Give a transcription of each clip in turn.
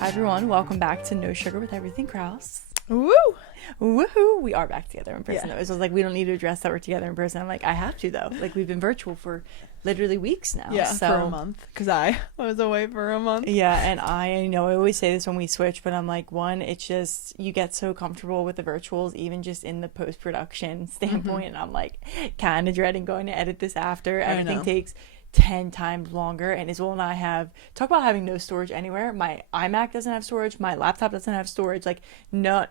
Hi everyone, welcome back to No Sugar with Everything Krause. Woo! Woohoo! We are back together in person Yeah. though. So it's like we don't need to address that we're together in person. I'm like, I have to though. Like we've been virtual for literally weeks now. Yeah, so, for a month. Because I was away for a month. Yeah, and I know I always say this when we switch, but I'm like, one, it's just you get so comfortable with the virtuals, even just in the post-production standpoint, and I'm like kind of dreading going to edit this after. Everything takes 10 times longer, and Isabel and I have talk about having no storage anywhere. My iMac doesn't have storage, my laptop doesn't have storage, like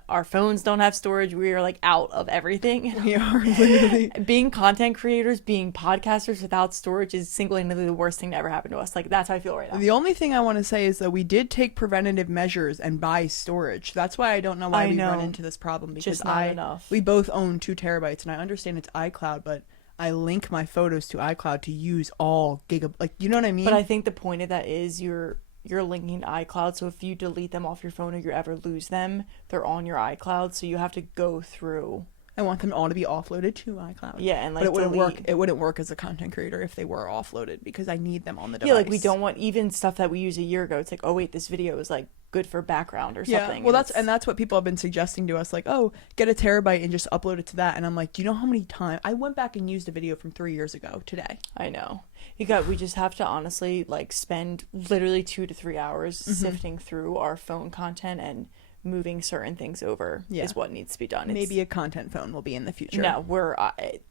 our phones don't have storage. We are like out of everything. We are literally Being content creators, being podcasters without storage is single-handedly the worst thing to ever happen to us. Like that's how I feel right now. The only thing I want to say is that we did take preventative measures and buy storage. That's why I don't know why we run into this problem, because just not enough. We both own 2 terabytes, and I understand it's iCloud, but I link my photos to iCloud to use all like, you know what I mean? But I think the point of that is you're linking to iCloud, so if you delete them off your phone or you ever lose them, they're on your iCloud, so you have to go through. I want them all to be offloaded to iCloud. Yeah, and like but it wouldn't work as a content creator if they were offloaded, because I need them on the device. Yeah, like we don't want even stuff that we used a year ago. It's like, oh wait, this video is like good for background or something. Yeah, well that's what people have been suggesting to us, like, oh, get a terabyte and just upload it to that. And I'm like, do you know how many times I went back and used a video from 3 years ago today? I know. We just have to honestly like spend literally 2 to 3 hours sifting through our phone content and moving certain things over is what needs to be done. Maybe a content phone will be in the future. No, we're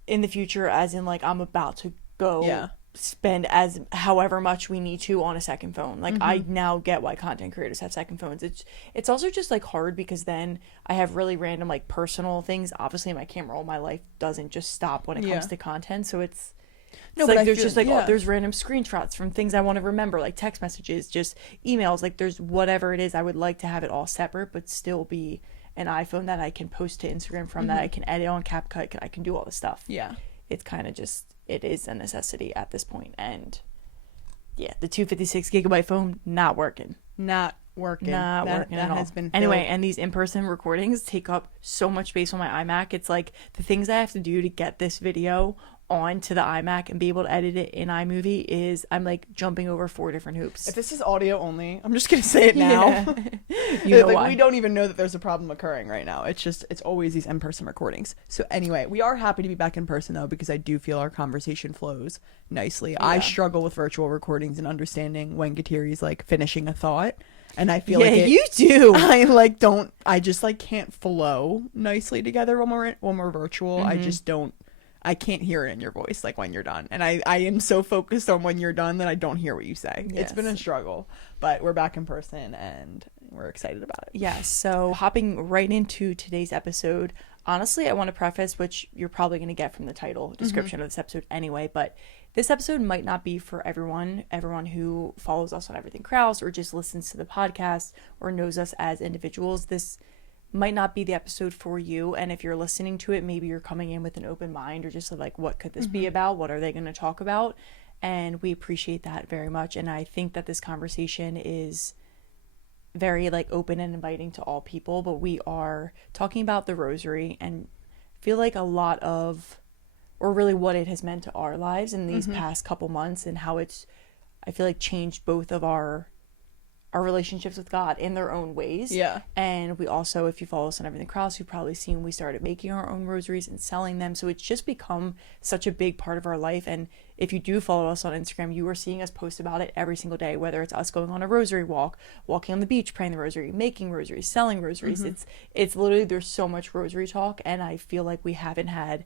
in the future, as in like I'm about to go spend as however much we need to on a second phone. Like I now get why content creators have second phones. It's also just like hard because then I have really random like personal things. Obviously my camera roll, my life doesn't just stop when it comes to content, so it's like there's just like there's random screenshots from things I want to remember, like text messages, just emails, like there's whatever it is. I would like to have it all separate but still be an iPhone that I can post to Instagram from, that I can edit on CapCut, I can do all this stuff. Yeah, it's kind of just, it is a necessity at this point. And yeah, the 256 gigabyte phone not working that at all. Has been anyway, and these in-person recordings take up so much space on my iMac. It's like the things I have to do to get this video onto the iMac and be able to edit it in iMovie is I'm like jumping over 4 different hoops. If this is audio only, I'm just gonna say it now. You know why. We don't even know that there's a problem occurring right now. It's always these in-person recordings. So anyway, we are happy to be back in person though, because I do feel our conversation flows nicely. I struggle with virtual recordings and understanding when Katiri's like finishing a thought, and I feel you do. I just like can't flow nicely together when we're virtual. I can't hear it in your voice, like when you're done. And I am so focused on when you're done that I don't hear what you say. Yes. It's been a struggle, but we're back in person and we're excited about it. Yeah, so hopping right into today's episode, honestly, I want to preface, which you're probably going to get from the title description of this episode anyway, but this episode might not be for everyone who follows us on Everything Krause or just listens to the podcast or knows us as individuals. This might not be the episode for you, and if you're listening to it, maybe you're coming in with an open mind or just like, what could this be about? What are they going to talk about? And we appreciate that very much, and I think that this conversation is very like open and inviting to all people, but we are talking about the Rosary and feel like a lot of, or really what it has meant to our lives in these past couple months, and how it's, I feel like, changed both of our relationships with God in their own ways. Yeah. And we also, if you follow us on Everything Krause, you've probably seen we started making our own rosaries and selling them. So it's just become such a big part of our life. And if you do follow us on Instagram, you are seeing us post about it every single day, whether it's us going on a rosary walk, walking on the beach, praying the rosary, making rosaries, selling rosaries. It's literally, there's so much rosary talk, and I feel like we haven't had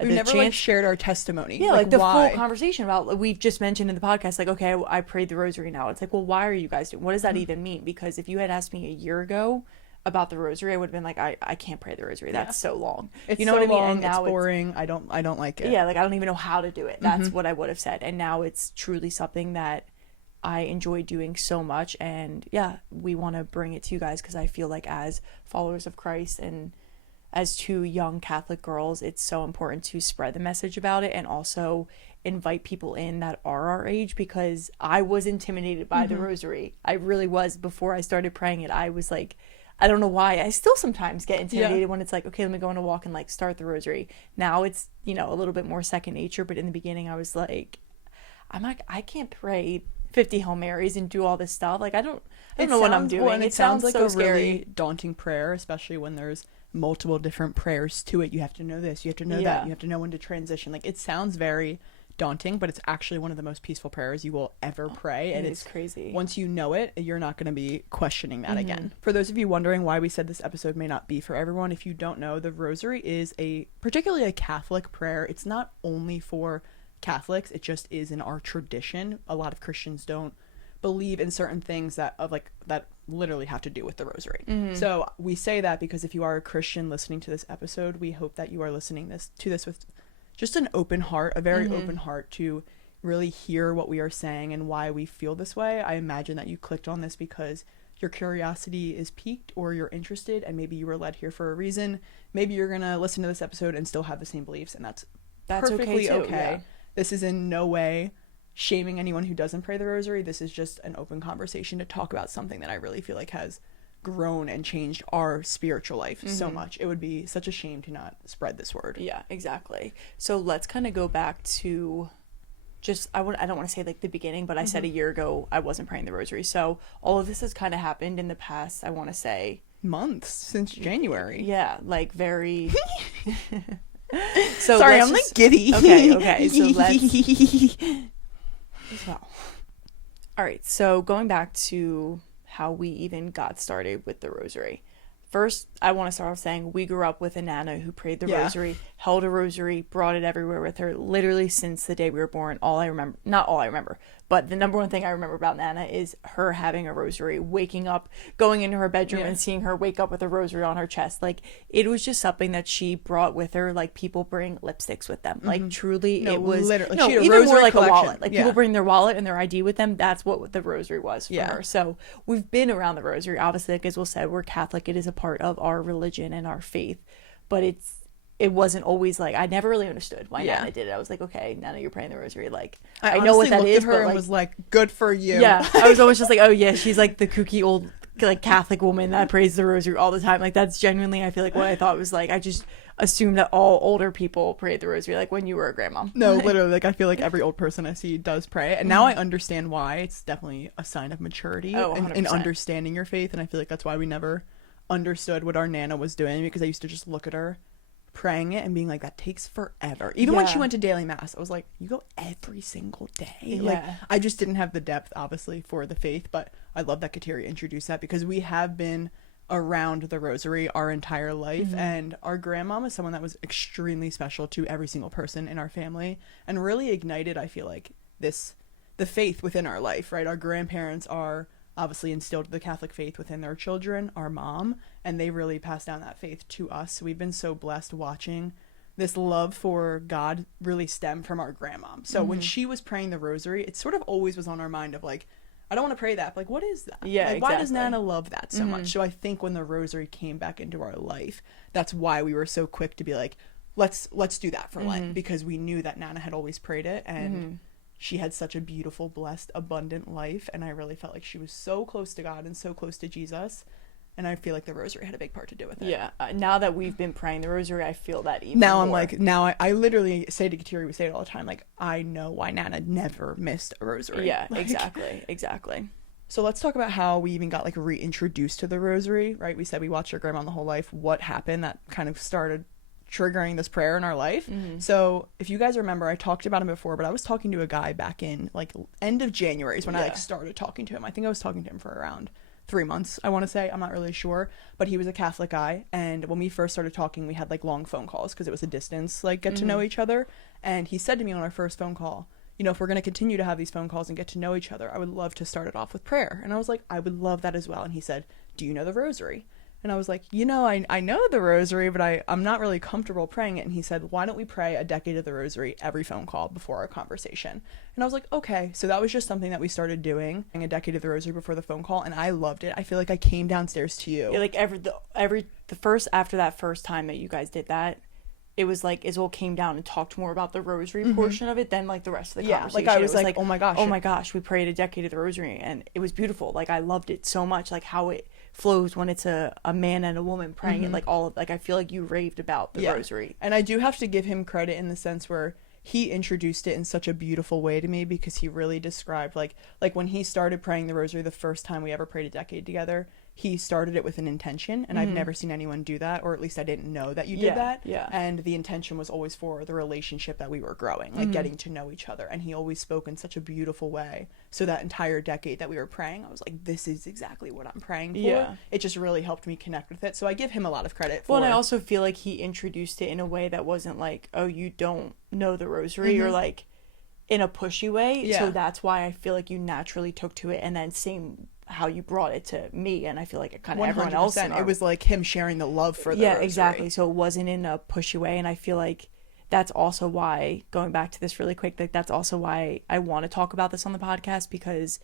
We've never like shared our testimony. Yeah, like the full conversation about, we've just mentioned in the podcast, like, okay, I prayed the rosary now. It's like, well, why are you guys doing, what does that even mean? Because if you had asked me a year ago about the rosary, I would have been like, I can't pray the rosary. That's so long. It's you know what I mean? Long, and now it's boring. I don't like it. Yeah, like I don't even know how to do it. That's what I would have said. And now it's truly something that I enjoy doing so much. And yeah, we want to bring it to you guys because I feel like as followers of Christ and as 2 young Catholic girls, it's so important to spread the message about it and also invite people in that are our age, because I was intimidated by the rosary. I really was. Before I started praying it, I was like, I don't know why. I still sometimes get intimidated when it's like, okay, let me go on a walk and like start the rosary. Now it's, a little bit more second nature, but in the beginning I was like, I can't pray 50 Hail Marys and do all this stuff. Like, I don't know what I'm doing. Well, and it sounds like so a scary. really daunting prayer, especially when there's multiple different prayers to it. You have to know this, you have to know that, you have to know when to transition. Like, it sounds very daunting, but it's actually one of the most peaceful prayers you will ever pray. And it's crazy. Once you know it, you're not going to be questioning that again. For those of you wondering why we said this episode may not be for everyone, if you don't know, the Rosary is particularly a Catholic prayer. It's not only for Catholics, it just is in our tradition. A lot of Christians don't believe in certain things that literally have to do with the Rosary. So we say that because if you are a Christian listening to this episode, we hope that you are listening to this with just an open heart, a very open heart to really hear what we are saying and why we feel this way. I imagine that you clicked on this because your curiosity is piqued or you're interested, and maybe you were led here for a reason. Maybe you're gonna listen to this episode and still have the same beliefs, and that's perfectly okay too, okay. yeah. This is in no way shaming anyone who doesn't pray the Rosary. This is just an open conversation to talk about something that I really feel like has grown and changed our spiritual life so much. It would be such a shame to not spread this word. Yeah, exactly. So let's kind of go back to just I don't want to say like the beginning, but I said a year ago I wasn't praying the Rosary. So all of this has kind of happened in the past, I want to say Months since January. Yeah, like very So sorry, I'm like giddy. Okay, so let's well. All right, so going back to how we even got started with the Rosary. First, I want to start off saying we grew up with a Nana who prayed the Rosary, held a Rosary, brought it everywhere with her, literally since the day we were born. Not all I remember, but the number one thing I remember about Nana is her having a Rosary, waking up, going into her bedroom and seeing her wake up with a Rosary on her chest. Like, it was just something that she brought with her. Like, people bring lipsticks with them. Like, truly, it was literally. No, she had a even Rosary more like collection. a wallet. Like, people bring their wallet and their ID with them. That's what the Rosary was for her. So we've been around the Rosary. Obviously, like as Will said, we're Catholic. It is a part of our religion and our faith, but it wasn't always like, I never really understood why Nana did it. I was like, okay, Nana, you're praying the Rosary. Like, I know what that looked is, at her but and like, was like, good for you. Yeah, I was always just like, oh yeah, she's like the kooky old like Catholic woman that prays the Rosary all the time. Like, that's genuinely, I feel like what I thought was like, I just assumed that all older people prayed the Rosary, like when you were a grandma. No, literally, like I feel like every old person I see does pray, and now I understand why. It's definitely a sign of maturity in understanding your faith, and I feel like that's why we never understood what our Nana was doing, because I used to just look at her praying it and being like, that takes forever. Even when she went to daily mass, I was like, you go every single day? Like, I just didn't have the depth, obviously, for the faith, but I love that Kateri introduced that, because we have been around the Rosary our entire life, and our grandmom is someone that was extremely special to every single person in our family, and really ignited, I feel like, the faith within our life, right? Our grandparents are obviously instilled the Catholic faith within their children, our mom, and they really passed down that faith to us. So we've been so blessed watching this love for God really stem from our grandmom. So when she was praying the Rosary, it sort of always was on our mind of like, I don't want to pray that, but like, what is that? Yeah, like, exactly. Why does Nana love that so much? So I think when the Rosary came back into our life, that's why we were so quick to be like, let's do that for Lent, because we knew that Nana had always prayed it, and she had such a beautiful, blessed, abundant life, and I really felt like she was so close to God and so close to Jesus, and I feel like the Rosary had a big part to do with it. Yeah, now that we've been praying the Rosary, I feel that even now more. I'm like, now I literally say to Kateri, we say it all the time, like, I know why Nana never missed a Rosary. Yeah, like, exactly. So let's talk about how we even got like reintroduced to the Rosary, right? We said we watched our grandma the whole life. What happened that kind of started triggering this prayer in our life? So if you guys remember, I talked about him before, but I was talking to a guy back in like end of January is when I like started talking to him. I think I was talking to him for around 3 months, I want to say. I'm not really sure, but he was a Catholic guy, and when we first started talking, we had like long phone calls because it was a distance, like get to know each other. And he said to me on our first phone call, you know, if we're going to continue to have these phone calls and get to know each other, I would love to start it off with prayer. And I was like, I would love that as well. And he said, do you know the Rosary? And I was like, you know, I know the Rosary, but I'm not really comfortable praying it. And he said, why don't we pray a decade of the Rosary every phone call before our conversation? And I was like, okay. So that was just something that we started doing, a decade of the Rosary before the phone call. And I loved it. I feel like I came downstairs to you. Yeah, like after that first time that you guys did that, it was like Isabel came down and talked more about the Rosary portion of it than like the rest of the conversation. Like I was like, oh my gosh, we prayed a decade of the Rosary, and it was beautiful. Like I loved it so much, like how it flows when it's a man and a woman praying it, like all of, like I feel like you raved about the Rosary. And I do have to give him credit in the sense where he introduced it in such a beautiful way to me, because he really described like when he started praying the rosary the first time we ever prayed a decade together, he started it with an intention, and I've never seen anyone do that, or at least I didn't know that you did that. Yeah. And the intention was always for the relationship that we were growing, like getting to know each other. And he always spoke in such a beautiful way. So that entire decade that we were praying, I was like, this is exactly what I'm praying for. Yeah. It just really helped me connect with it. So I give him a lot of credit for. Well, and I also feel like he introduced it in a way that wasn't like, oh, you don't know the rosary, or like in a pushy way. Yeah. So that's why I feel like you naturally took to it, and then same how you brought it to me, and I feel like it kind of everyone else. It was like him sharing the love for the rosary. Exactly. So it wasn't in a pushy way, and I feel like that's also why, going back to this really quick, like that's also why I want to talk about this on the podcast, because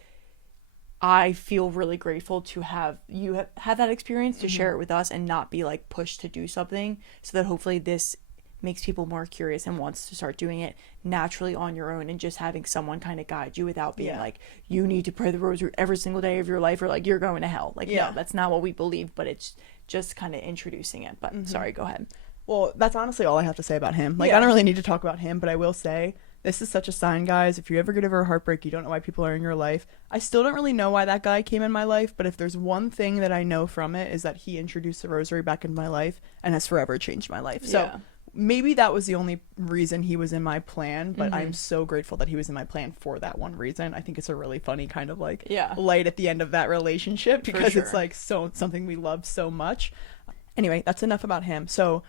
I feel really grateful to have you have that experience, to share it with us and not be like pushed to do something, so that hopefully this makes people more curious and wants to start doing it naturally on your own, and just having someone kind of guide you without being like, you need to pray the rosary every single day of your life, or like you're going to hell. Like, no, that's not what we believe, but it's just kind of introducing it. But sorry, go ahead. Well, that's honestly all I have to say about him. Like, I don't really need to talk about him, but I will say this is such a sign, guys. If you ever get over a heartbreak, you don't know why people are in your life. I still don't really know why that guy came in my life, but if there's one thing that I know from it, is that he introduced the rosary back into my life and has forever changed my life. So maybe that was the only reason he was in my plan, but I'm so grateful that he was in my plan for that one reason. I think it's a really funny kind of like light at the end of that relationship, because it's like something we love so much. Anyway, that's enough about him. So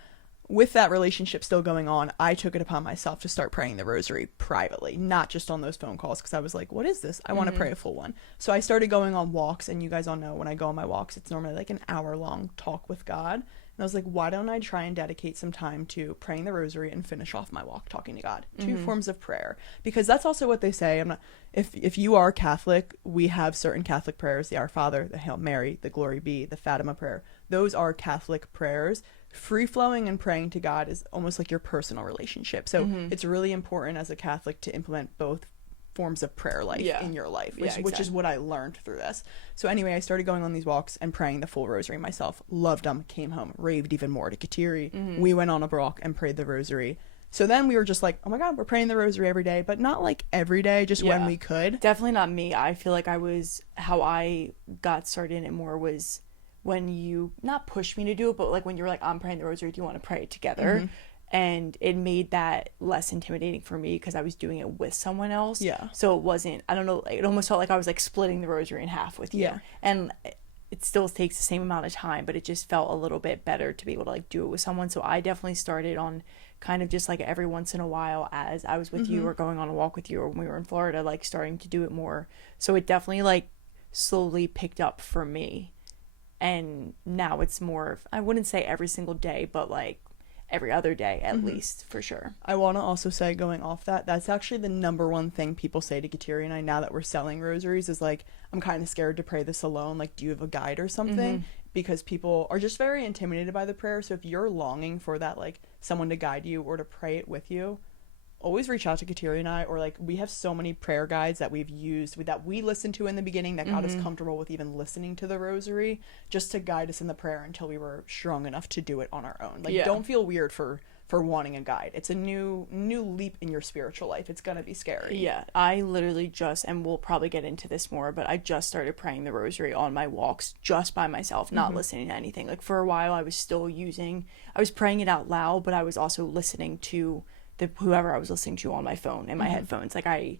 with that relationship still going on, I took it upon myself to start praying the rosary privately, not just on those phone calls, because I was like, what is this? I want to pray a full one. So I started going on walks, and you guys all know when I go on my walks, it's normally like an hour-long talk with God. And I was like, why don't I try and dedicate some time to praying the rosary and finish off my walk talking to God? 2 forms of prayer. Because that's also what they say. If you are Catholic, we have certain Catholic prayers, the Our Father, the Hail Mary, the Glory Be, the Fatima prayer. Those are Catholic prayers. Free-flowing and praying to God is almost like your personal relationship. So it's really important as a Catholic to implement both forms of prayer life in your life, which is what I learned through this. So anyway, I started going on these walks and praying the full rosary myself. Loved them. Came home, raved even more to Kateri. We went on a walk and prayed the rosary. So then we were just like, oh my God, we're praying the rosary every day, but not like every day, just when we could. Definitely not me. I feel like how I got started in it more was when you not pushed me to do it, but like when you were like, I'm praying the rosary, do you want to pray it together? And it made that less intimidating for me, because I was doing it with someone else. So it wasn't, I don't know, it almost felt like I was like splitting the rosary in half with you. And it still takes the same amount of time, but it just felt a little bit better to be able to like do it with someone. So I definitely started on kind of just like every once in a while, as I was with you or going on a walk with you, or when we were in Florida, like starting to do it more. So it definitely like slowly picked up for me. And now it's more of, I wouldn't say every single day, but like every other day at least, for sure. I want to also say, going off that's actually the number one thing people say to Kateri and I now that we're selling rosaries, is like, I'm kind of scared to pray this alone. Like, do you have a guide or something? Because people are just very intimidated by the prayer. So if you're longing for that, like someone to guide you or to pray it with you, always reach out to Kateri and I, or like, we have so many prayer guides that we've used that we listened to in the beginning that got us comfortable with even listening to the rosary, just to guide us in the prayer until we were strong enough to do it on our own. Like, don't feel weird for wanting a guide. It's a new leap in your spiritual life. It's gonna be scary. I literally just, and we'll probably get into this more, but I just started praying the rosary on my walks just by myself, not listening to anything. Like, for a while I was praying it out loud, but I was also listening to whoever I was listening to on my phone in my headphones. Like, I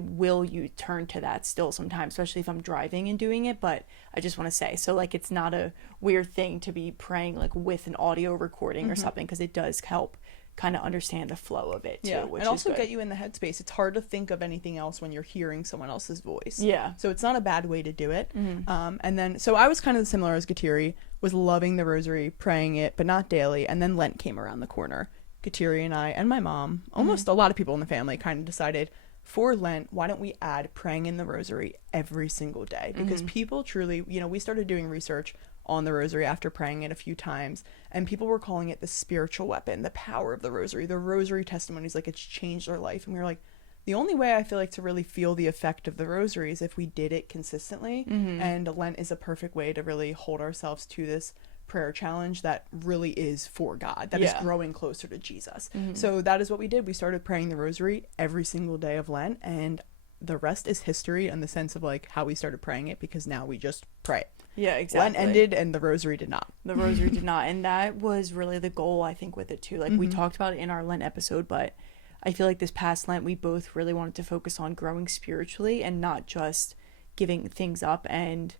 will turn to that still sometimes, especially if I'm driving and doing it. But I just want to say, so like, it's not a weird thing to be praying like with an audio recording or something, because it does help kind of understand the flow of it too, which and also is good. Get you in the headspace. It's hard to think of anything else when you're hearing someone else's voice. So it's not a bad way to do it. And then, so I was kind of similar as Kateri, was loving the rosary, praying it, but not daily. And then Lent came around the corner. Kateri and I and my mom, almost a lot of people in the family, kind of decided, for Lent, why don't we add praying in the rosary every single day? Because people truly, we started doing research on the rosary after praying it a few times, and people were calling it the spiritual weapon, the power of the rosary testimonies, like it's changed their life. And we were like, the only way I feel like to really feel the effect of the rosary is if we did it consistently. And Lent is a perfect way to really hold ourselves to this prayer challenge that really is for God, that is Yeah. growing closer to Jesus. So that is what we did. We started praying the rosary every single day of Lent, and the rest is history in the sense of like how we started praying it, because now we just pray it. Yeah, exactly. Lent ended and the rosary did not. The rosary did not. And that was really the goal, I think, with it too. Like we talked about it in our Lent episode, but I feel like this past Lent, we both really wanted to focus on growing spiritually and not just giving things up. And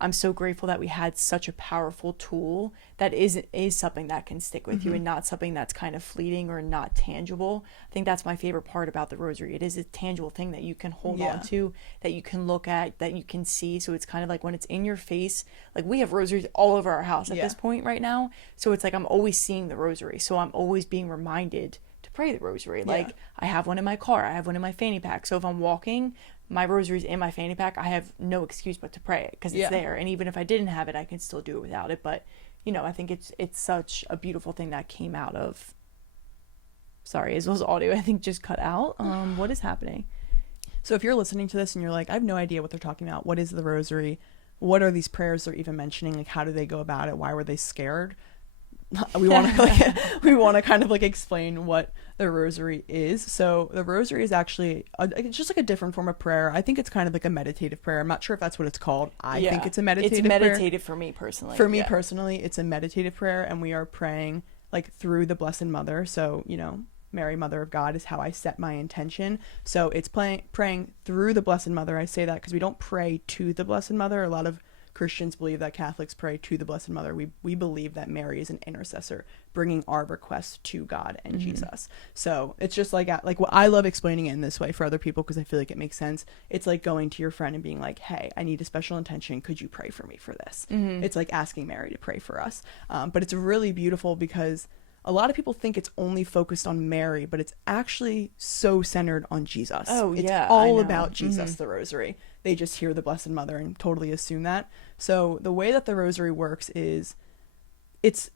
I'm so grateful that we had such a powerful tool that is something that can stick with you and not something that's kind of fleeting or not tangible. I think that's my favorite part about the rosary. It is a tangible thing that you can hold on to, that you can look at, that you can see. So it's kind of like when it's in your face, like we have rosaries all over our house at this point right now. So it's like I'm always seeing the rosary. So I'm always being reminded to pray the rosary. Like I have one in my car, I have one in my fanny pack. So if I'm walking, my rosary's in my fanny pack, I have no excuse but to pray it because it's there. And even if I didn't have it, I can still do it without it. But you know, I think it's such a beautiful thing that came out of. Sorry, Isabel's audio I think just cut out. What is happening? So if you're listening to this and you're like, I have no idea what they're talking about, what is the rosary, what are these prayers they're even mentioning, like how do they go about it, why were they scared? We want to kind of like explain what the rosary is. So the rosary is actually it's just like a different form of prayer. I think it's kind of like a meditative prayer. I'm not sure if that's what it's called. I think it's a meditative prayer. It's meditative for me personally. For me personally, it's a meditative prayer, and we are praying like through the Blessed Mother. So, you know, Mary, Mother of God is how I set my intention. So it's praying through the Blessed Mother. I say that because we don't pray to the Blessed Mother. A lot of Christians believe that Catholics pray to the Blessed Mother. We believe that Mary is an intercessor, bringing our requests to God and Jesus. So it's just like what I love explaining it in this way for other people because I feel like it makes sense. It's like going to your friend and being like, hey, I need a special intention. Could you pray for me for this? It's like asking Mary to pray for us. But it's really beautiful because a lot of people think it's only focused on Mary, but it's actually so centered on Jesus. It's all about Jesus, the rosary. They just hear the Blessed Mother and totally assume that. So the way that the rosary works is it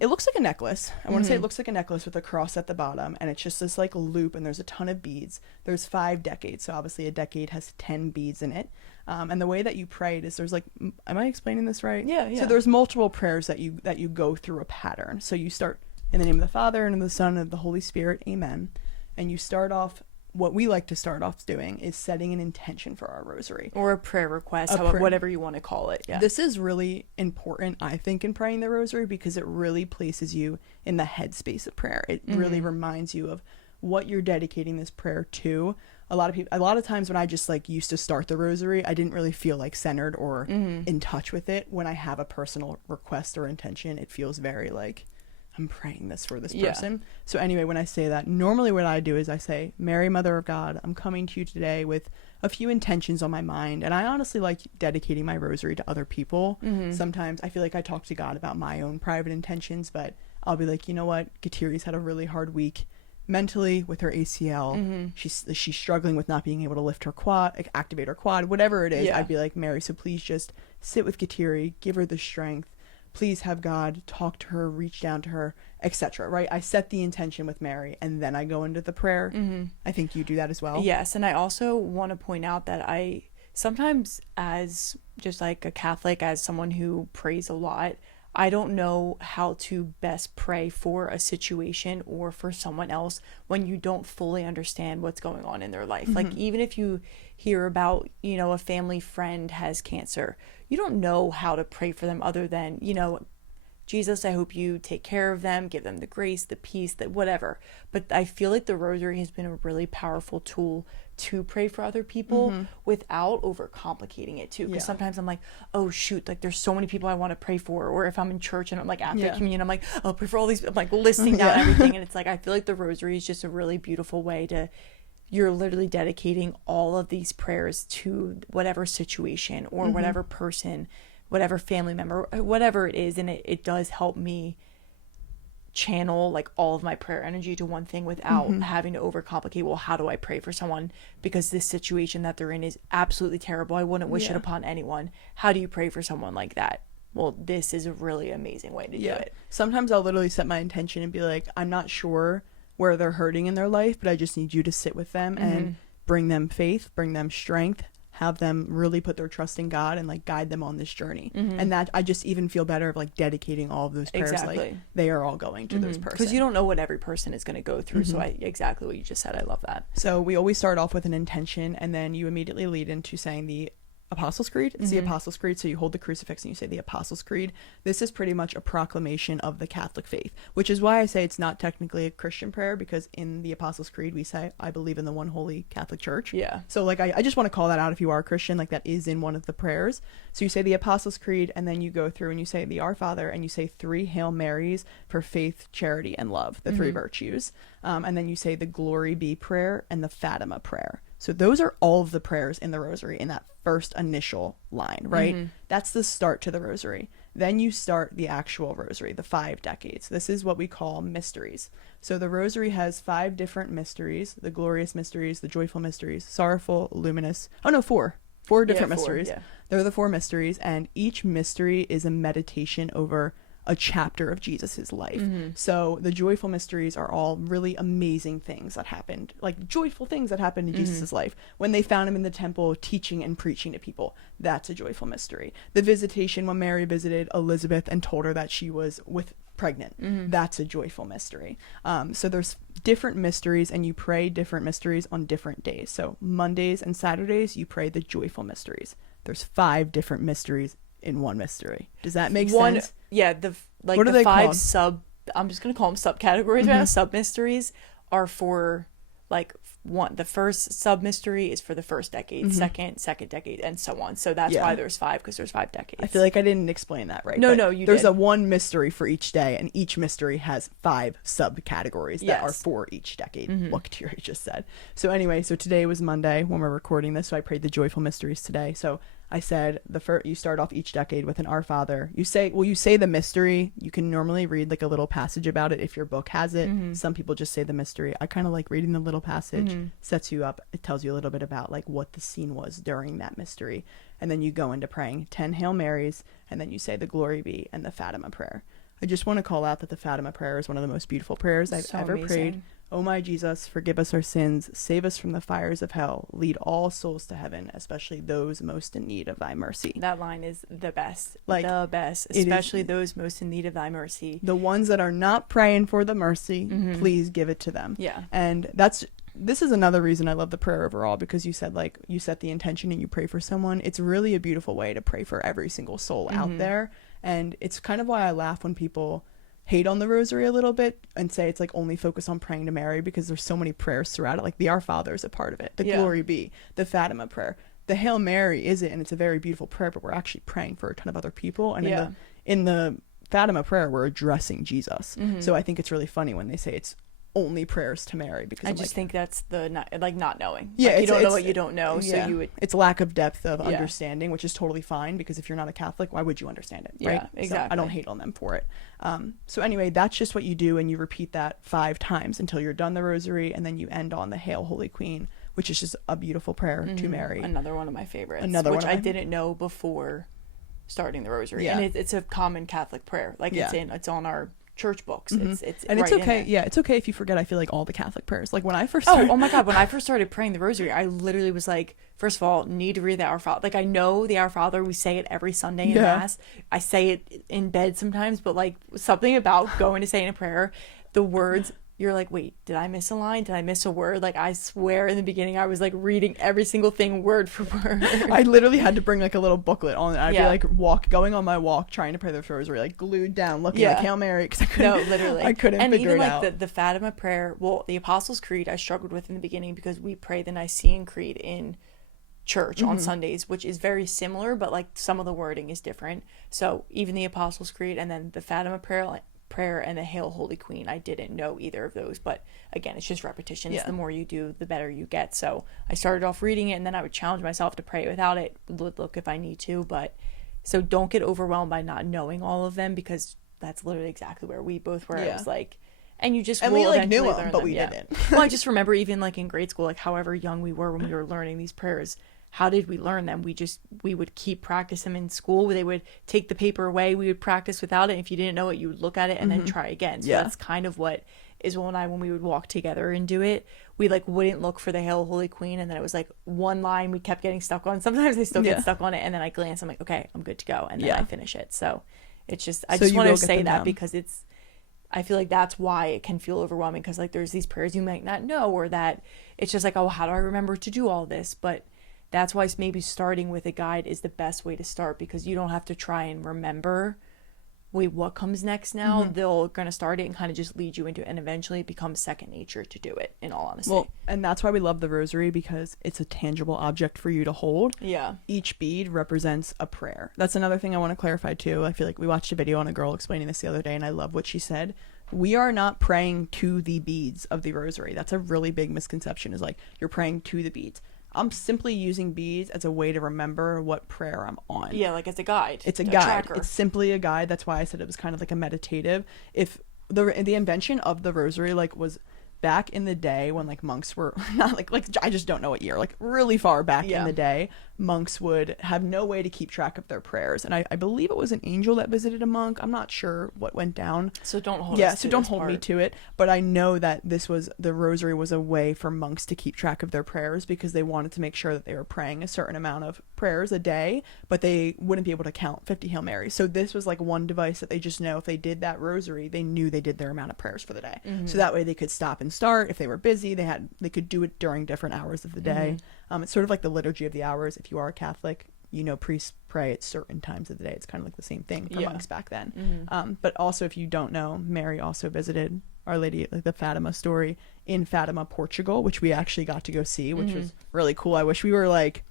looks like a necklace. I want to say it looks like a necklace with a cross at the bottom, and it's just this like loop, and there's a ton of beads. There's 5 decades, so obviously a decade has 10 beads in it. And the way that you pray it is there's like, am I explaining this right? Yeah. So there's multiple prayers that you go through a pattern. So you start in the name of the Father, and of the Son, and of the Holy Spirit, amen. And you start off, what we like to start off doing is setting an intention for our rosary. Or a prayer request, whatever you want to call it. Yeah. This is really important, I think, in praying the rosary because it really places you in the headspace of prayer. It really reminds you of what you're dedicating this prayer to. A lot of times when I just like used to start the rosary, I didn't really feel like centered or in touch with it. When I have a personal request or intention, it feels very like, I'm praying this for this person. So anyway, when I say that, normally what I do is I say, Mary, Mother of God, I'm coming to you today with a few intentions on my mind. And I honestly like dedicating my rosary to other people. Sometimes I feel like I talk to God about my own private intentions, but I'll be like, you know what? Katiri's had a really hard week mentally with her ACL. She's struggling with not being able to lift her quad, like activate her quad, whatever it is. I'd be like, Mary, so please just sit with Katiri, give her the strength. Please have God talk to her, reach down to her, etc. Right? I set the intention with Mary, and then I go into the prayer. I think you do that as well. Yes, and I also want to point out that I sometimes, as just like a Catholic, as someone who prays a lot, I don't know how to best pray for a situation or for someone else when you don't fully understand what's going on in their life. Like, even if you hear about, you know, a family friend has cancer, you don't know how to pray for them other than, you know, Jesus, I hope you take care of them, give them the grace, the peace, that whatever. But I feel like the rosary has been a really powerful tool to pray for other people without overcomplicating it too. Because sometimes I'm like, oh shoot, like there's so many people I want to pray for. Or if I'm in church and I'm like after communion, I'm like, oh, pray for all these, I'm like listing down everything. And it's like, I feel like the rosary is just a really beautiful way to, you're literally dedicating all of these prayers to whatever situation or whatever person, whatever family member, whatever it is. And it does help me channel like all of my prayer energy to one thing without having to overcomplicate, well, how do I pray for someone because this situation that they're in is absolutely terrible, I wouldn't wish it upon anyone. How do you pray for someone like that? Well, this is a really amazing way to do it. Sometimes I'll literally set my intention and be like, I'm not sure where they're hurting in their life, but I just need you to sit with them and bring them faith, bring them strength, have them really put their trust in God and like guide them on this journey. And that I just even feel better of like dedicating all of those prayers. Exactly. Like they are all going to those persons. Because you don't know what every person is going to go through. So exactly what you just said. I love that. So we always start off with an intention, and then you immediately lead into saying the Apostles' Creed. It's the Apostles' Creed. So you hold the crucifix and you say the Apostles' Creed. This is pretty much a proclamation of the Catholic faith, which is why I say it's not technically a Christian prayer, because in the Apostles' Creed we say, I believe in the one holy Catholic Church. Yeah. So like I just want to call that out if you are a Christian, like that is in one of the prayers. So you say the Apostles' Creed, and then you go through and you say the Our Father, and you say 3 Hail Marys for faith, charity, and love, the 3 virtues. And then you say the Glory Be prayer and the Fatima prayer. So those are all of the prayers in the rosary in that first initial line, right? That's the start to the rosary. Then you start the actual rosary, the 5 decades. This is what we call mysteries. So the rosary has 5 different mysteries: the glorious mysteries, the joyful mysteries, sorrowful, luminous. Oh no, 4 different mysteries. Yeah. They're the 4 mysteries, and each mystery is a meditation over a chapter of Jesus's life. So the joyful mysteries are all really amazing things that happened, like joyful things that happened in Jesus's life. When they found him in the temple teaching and preaching to people, that's a joyful mystery. The visitation, when Mary visited Elizabeth and told her that she was pregnant, that's a joyful mystery. So there's different mysteries, and you pray different mysteries on different days. So Mondays and Saturdays you pray the joyful mysteries. There's 5 different mysteries in one mystery. Does that make sense? Yeah, the What are the they 5 called? I'm just gonna call them subcategories. Right now. Sub mysteries are for like the first sub mystery is for the first decade, second decade, and so on. So that's why there's 5, because there's 5 decades. I feel like I didn't explain that right. No, but no, you there's did. a one mystery for each day, and each mystery has 5 subcategories that are for each decade. What Kateri just said. So anyway, so today was Monday when we're recording this, so I prayed the joyful mysteries today. So I said you start off each decade with an Our Father. You say the mystery. You can normally read like a little passage about it if your book has it. Some people just say the mystery. I kind of like reading the little passage. Sets you up. It tells you a little bit about like what the scene was during that mystery. And then you go into praying 10 Hail Marys, and then you say the Glory Be and the Fatima prayer. I just want to call out that the Fatima prayer is one of the most beautiful prayers I've ever prayed. O my Jesus, forgive us our sins, save us from the fires of hell, lead all souls to heaven, especially those most in need of thy mercy. That line is the best. Like, the best, especially those most in need of thy mercy. The ones that are not praying for the mercy, please give it to them. Yeah. And this is another reason I love the prayer overall, because you said like you set the intention and you pray for someone. It's really a beautiful way to pray for every single soul out there. And it's kind of why I laugh when people hate on the rosary a little bit and say it's like only focus on praying to Mary, because there's so many prayers throughout it. Like the Our Father is a part of it, the Glory Be, the Fatima prayer, the Hail Mary is it, and it's a very beautiful prayer, but we're actually praying for a ton of other people. And in the Fatima prayer we're addressing Jesus. So I think it's really funny when they say it's only prayers to Mary, because I just think that's the not knowing. Yeah, like, you don't know what you don't know, so you would. It's lack of depth of understanding, which is totally fine, because if you're not a Catholic, why would you understand it, right? Yeah, exactly. So I don't hate on them for it. So anyway, that's just what you do, and you repeat that 5 times until you're done the rosary, and then you end on the Hail Holy Queen, which is just a beautiful prayer to Mary. Another one of my favorites. Which I didn't know before starting the rosary, and it's a common Catholic prayer. Like it's on our church books. It's and right it's okay. in there. It's okay if you forget. I feel like all the Catholic prayers. Like when I first oh my god, when I first started praying the rosary, I literally was like, first of all, need to read the Our Father. Like I know the Our Father, we say it every Sunday in Mass. I say it in bed sometimes, but like something about going to say in a prayer, the words, you're like, wait, did I miss a line? Did I miss a word? Like I swear in the beginning I was like reading every single thing word for word. I literally had to bring like a little booklet on it. I'd be like going on my walk trying to pray the rosary, like glued down looking like Hail Mary, because I couldn't literally I couldn't and figure even it like out. the Fatima prayer, well, the Apostles' Creed I struggled with in the beginning, because we pray the Nicene Creed in church on Sundays, which is very similar, but like some of the wording is different. So even the Apostles' Creed and then the Fatima prayer and the Hail Holy Queen, I didn't know either of those, but again, it's just repetitions. The more you do, the better you get. So I started off reading it, and then I would challenge myself to pray without it, look if I need to. But so don't get overwhelmed by not knowing all of them, because that's literally exactly where we both were. I was like, and you just we like knew them, but we didn't. Well, I just remember even like in grade school, like however young we were when we were learning these prayers, how did we learn them? We would keep practicing them in school. They would take the paper away. We would practice without it. If you didn't know it, you would look at it and then try again. So that's kind of what is when we would walk together and do it, we like wouldn't look for the Hail Holy Queen, and then it was like one line we kept getting stuck on. Sometimes I still get stuck on it, and then I glance, I'm like, okay, I'm good to go, and then I finish it. So it's just, I just want to say that because I feel like that's why it can feel overwhelming, because like there's these prayers you might not know, or that it's just like, oh, how do I remember to do all this? But that's why maybe starting with a guide is the best way to start, because you don't have to try and remember, wait, what comes next now? They're going to start it and kind of just lead you into it, and eventually it becomes second nature to do it, in all honesty. Well, and that's why we love the rosary, because it's a tangible object for you to hold. Yeah. Each bead represents a prayer. That's another thing I want to clarify too. I feel like we watched a video on a girl explaining this the other day, and I love what she said. We are not praying to the beads of the rosary. That's a really big misconception, is like you're praying to the beads. I'm simply using beads as a way to remember what prayer I'm on. Yeah, like it's a guide. It's a guide. Tracker. It's simply a guide. That's why I said it was kind of like a meditative. If the invention of the rosary like was back in the day when like monks were not like I just don't know what year, like really far back in the day, monks would have no way to keep track of their prayers, and I believe it was an angel that visited a monk. I'm not sure what went down, so don't hold me to it, but I know that the rosary was a way for monks to keep track of their prayers, because they wanted to make sure that they were praying a certain amount of prayers a day, but they wouldn't be able to count 50 Hail Marys. So this was like one device that they just know if they did that rosary, they knew they did their amount of prayers for the day. So that way they could stop and start. If they were busy, they could do it during different hours of the day. It's sort of like the liturgy of the hours. If you are a Catholic, you know, priests pray at certain times of the day. It's kind of like the same thing for monks back then. But also, if you don't know, Mary also visited Our Lady, like the Fatima story, in Fatima, Portugal, which we actually got to go see, which was really cool. I wish we were like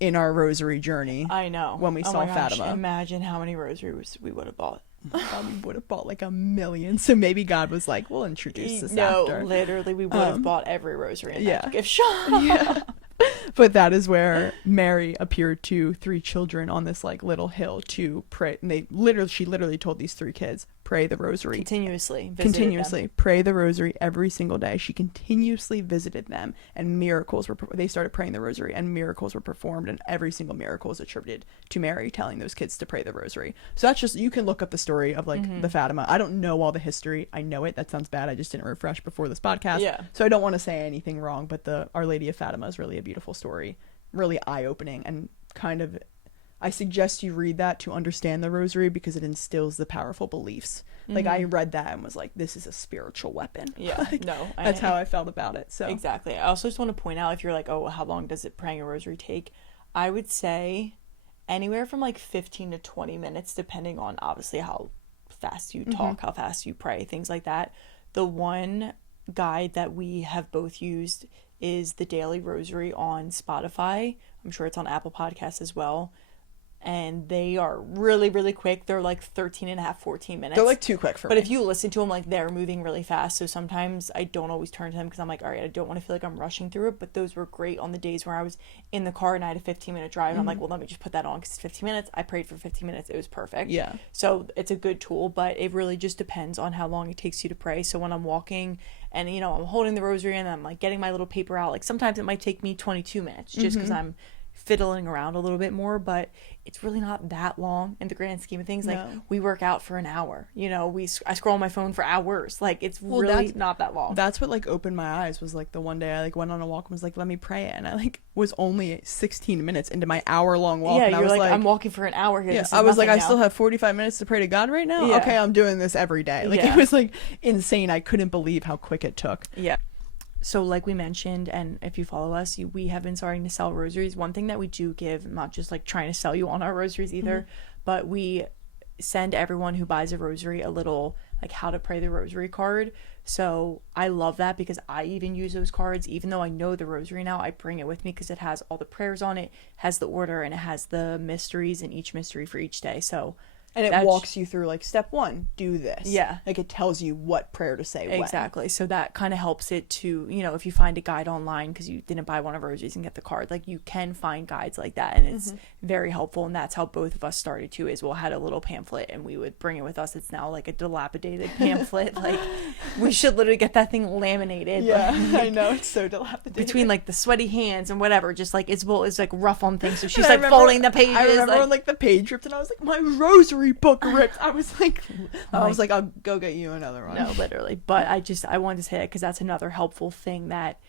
in our rosary journey. I know. When we saw Fatima. Imagine how many rosaries we would have bought. We would have bought like 1 million. So maybe God was like, we'll introduce this after. No, literally, we would have bought every rosary in that gift shop. Yeah. But that is where Mary appeared to 3 children on this like little hill to pray. And she literally told these 3 kids, pray the rosary. Continuously. Pray the rosary every single day. She continuously visited them, and they started praying the rosary, and miracles were performed, and every single miracle is attributed to Mary telling those kids to pray the rosary. So that's just, you can look up the story of like the Fatima. I don't know all the history. I know it. That sounds bad. I just didn't refresh before this podcast. Yeah. So I don't want to say anything wrong, but the Our Lady of Fatima is really a beautiful story, really eye-opening, and kind of, I suggest you read that to understand the rosary, because it instills the powerful beliefs. Like I read that and was like, this is a spiritual weapon. Yeah. Like, no. That's how I felt about it. So exactly. I also just want to point out, if you're like, oh, how long does praying a rosary take? I would say anywhere from like 15 to 20 minutes, depending on obviously how fast you talk, how fast you pray, things like that. The one guide that we have both used is the Daily Rosary on Spotify. I'm sure it's on Apple Podcasts as well. And they are really, really quick. They're like 13 and a half, 14 minutes. They're like too quick for me. But if you listen to them, like they're moving really fast. So sometimes I don't always turn to them, because I'm like, all right, I don't want to feel like I'm rushing through it. But those were great on the days where I was in the car and I had a 15-minute drive. And I'm like, well, let me just put that on because it's 15 minutes. I prayed for 15 minutes. It was perfect. Yeah. So it's a good tool, but it really just depends on how long it takes you to pray. So when I'm walking and, you know, I'm holding the rosary and I'm like getting my little paper out, like sometimes it might take me 22 minutes just because I'm fiddling around a little bit more, but it's really not that long in the grand scheme of things. Like we work out for an hour, you know, I scroll on my phone for hours. Like it's really not that long. That's what like opened my eyes, was like the one day I like went on a walk and was like, let me pray it, and I like was only 16 minutes into my hour-long walk. Yeah, and I was like I'm walking for an hour here. Yeah, I was like, I still have 45 minutes to pray to God right now. Okay, I'm doing this every day. Like it was like insane. I couldn't believe how quick it took. Yeah. So like we mentioned, and if you follow us, we have been starting to sell rosaries. One thing that we do give, not just like trying to sell you on our rosaries either, but we send everyone who buys a rosary a little like how to pray the rosary card. So I love that, because I even use those cards. Even though I know the rosary now, I bring it with me because it has all the prayers on it, has the order, and it has the mysteries and each mystery for each day. So and it walks you through like step 1, do this. Yeah. Like it tells you what prayer to say when. Exactly. So that kind of helps it to, you know, if you find a guide online because you didn't buy one of rosaries and get the card, like you can find guides like that, and it's very helpful. And that's how both of us started too, is we'll had a little pamphlet and we would bring it with us. It's now like a dilapidated pamphlet. Like we should literally get that thing laminated. Yeah, I know, it's so dilapidated. Between like the sweaty hands and whatever, just like it's like rough on things. So she's like folding the pages. I remember when like the page ripped and I was like, my rosary rosary book ripped. I was like, I'll go get you another one. No, literally. But I wanted to say that because that's another helpful thing that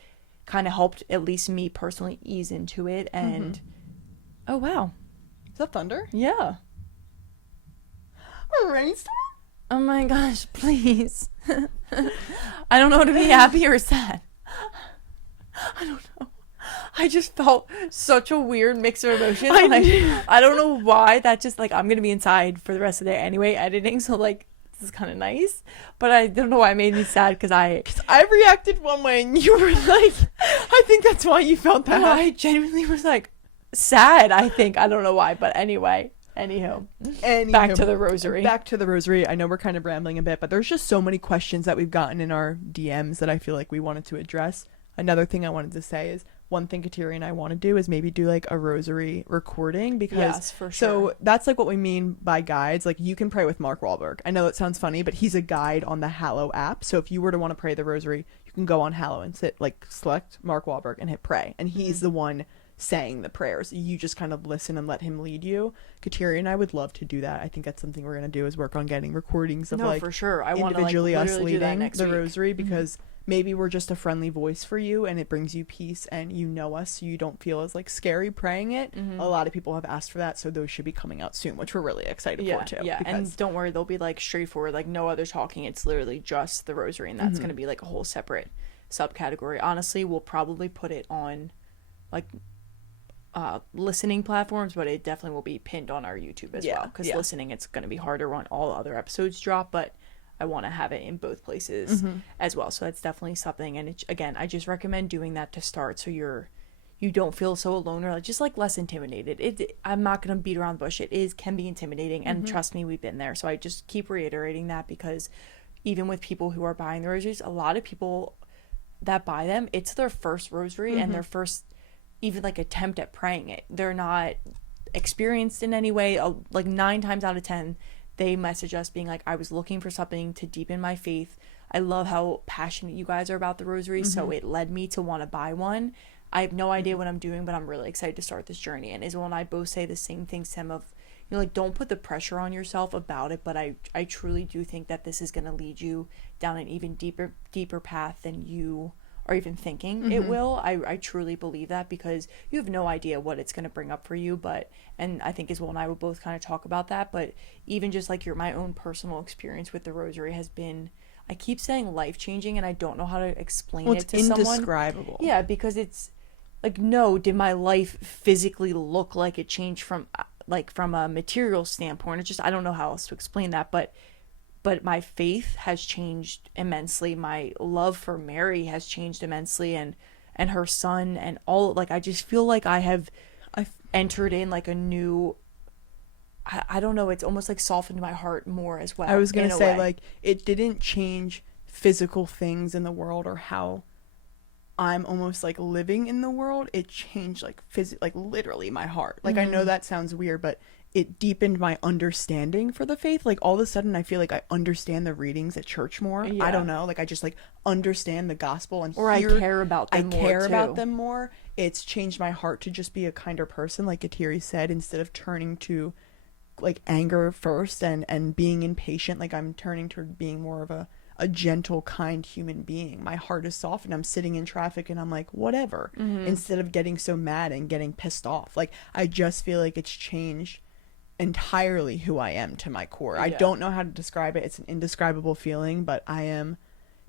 kind of helped at least me personally ease into it. And oh wow, is that thunder? Yeah. A rainstorm? Oh my gosh, please. I don't know to be happy or sad. I don't know. I just felt such a weird mix of emotions. I don't know why. That just like, I'm going to be inside for the rest of the day anyway, editing. So like, this is kind of nice. But I don't know why it made me sad because I reacted one way and you were like, I think that's why you felt that. No, I genuinely was like sad, I think. I don't know why. But anyway. Anywho, back to the rosary. Back to the rosary. I know we're kind of rambling a bit, but there's just so many questions that we've gotten in our DMs that I feel like we wanted to address. Another thing I wanted to say is one thing Kateri and I want to do is maybe do like a rosary recording because yes, for sure. So that's like what we mean by guides. Like you can pray with Mark Wahlberg. I know it sounds funny, but he's a guide on the Hallow app. So if you were to want to pray the rosary, you can go on Hallow and select Mark Wahlberg and hit pray. And he's the one saying the prayers. You just kind of listen and let him lead you. Kateri and I would love to do that. I think that's something we're going to do is work on getting recordings of for sure. I individually want to us leading the week. rosary because maybe we're just a friendly voice for you and it brings you peace and you know us so you don't feel as like scary praying it. A lot of people have asked for that, so those should be coming out soon, which we're really excited for too. Yeah, and don't worry, they'll be like straightforward, like no other talking. It's literally just the rosary, and that's going to be like a whole separate subcategory. Honestly, we'll probably put it on like listening platforms, but it definitely will be pinned on our YouTube as well, because listening, it's going to be harder when all other episodes drop, but I want to have it in both places as well. So that's definitely something. And again, I just recommend doing that to start so you don't feel so alone or just like less intimidated. I'm not going to beat around the bush. Can be intimidating, and trust me, we've been there. So I just keep reiterating that, because even with people who are buying the rosaries, a lot of people that buy them, it's their first rosary and their first even like attempt at praying it. They're not experienced in any way. Like 9 times out of 10 they message us being like, I was looking for something to deepen my faith. I love how passionate you guys are about the rosary, so it led me to want to buy one. I have no idea what I'm doing, but I'm really excited to start this journey. And Isabel and I both say the same thing, Sam, of, you know, like, don't put the pressure on yourself about it, but I truly do think that this is going to lead you down an even deeper path than you are even thinking it will. I truly believe that, because you have no idea what it's going to bring up for you. And I think Isabel and I will both kind of talk about that, but even just like my own personal experience with the rosary has been, I keep saying life-changing, and I don't know how to explain it to someone. It's indescribable. Yeah, because it's like, no, did my life physically look like it changed from a material standpoint? It's just, I don't know how else to explain that, but my faith has changed immensely. My love for Mary has changed immensely, and her son, and all, like, I just feel like I've entered in like a new, I don't know, it's almost like softened my heart more as well. I was going to say, like, it didn't change physical things in the world or how I'm almost like living in the world. It changed like literally my heart. Like, I know that sounds weird, but it deepened my understanding for the faith. Like, all of a sudden I feel like I understand the readings at church more. I don't know, like, I just like understand the gospel, and I care about them more. I care about them more. It's changed my heart to just be a kinder person, like Kateri said, instead of turning to like anger first and being impatient. Like, I'm turning toward being more of a gentle, kind human being. My heart is softened. I'm sitting in traffic and I'm like, whatever, instead of getting so mad and getting pissed off. Like, I just feel like it's changed entirely who I am to my core. I don't know how to describe it. It's an indescribable feeling, but I am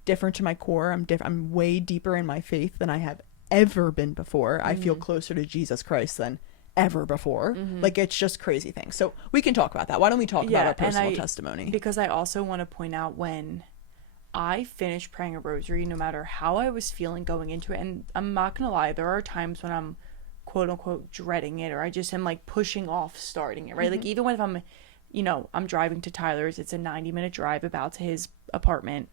different to my core. I'm way deeper in my faith than I have ever been before. I feel closer to Jesus Christ than ever before. Like, it's just crazy things. So we can talk about that. Why don't we talk about our personal testimony? Because I also want to point out, when I finished praying a rosary, no matter how I was feeling going into it, and I'm not gonna lie, there are times when I'm quote unquote dreading it, or I just am like pushing off starting it, right? Like, even when I'm driving to Tyler's, it's a 90-minute drive about to his apartment,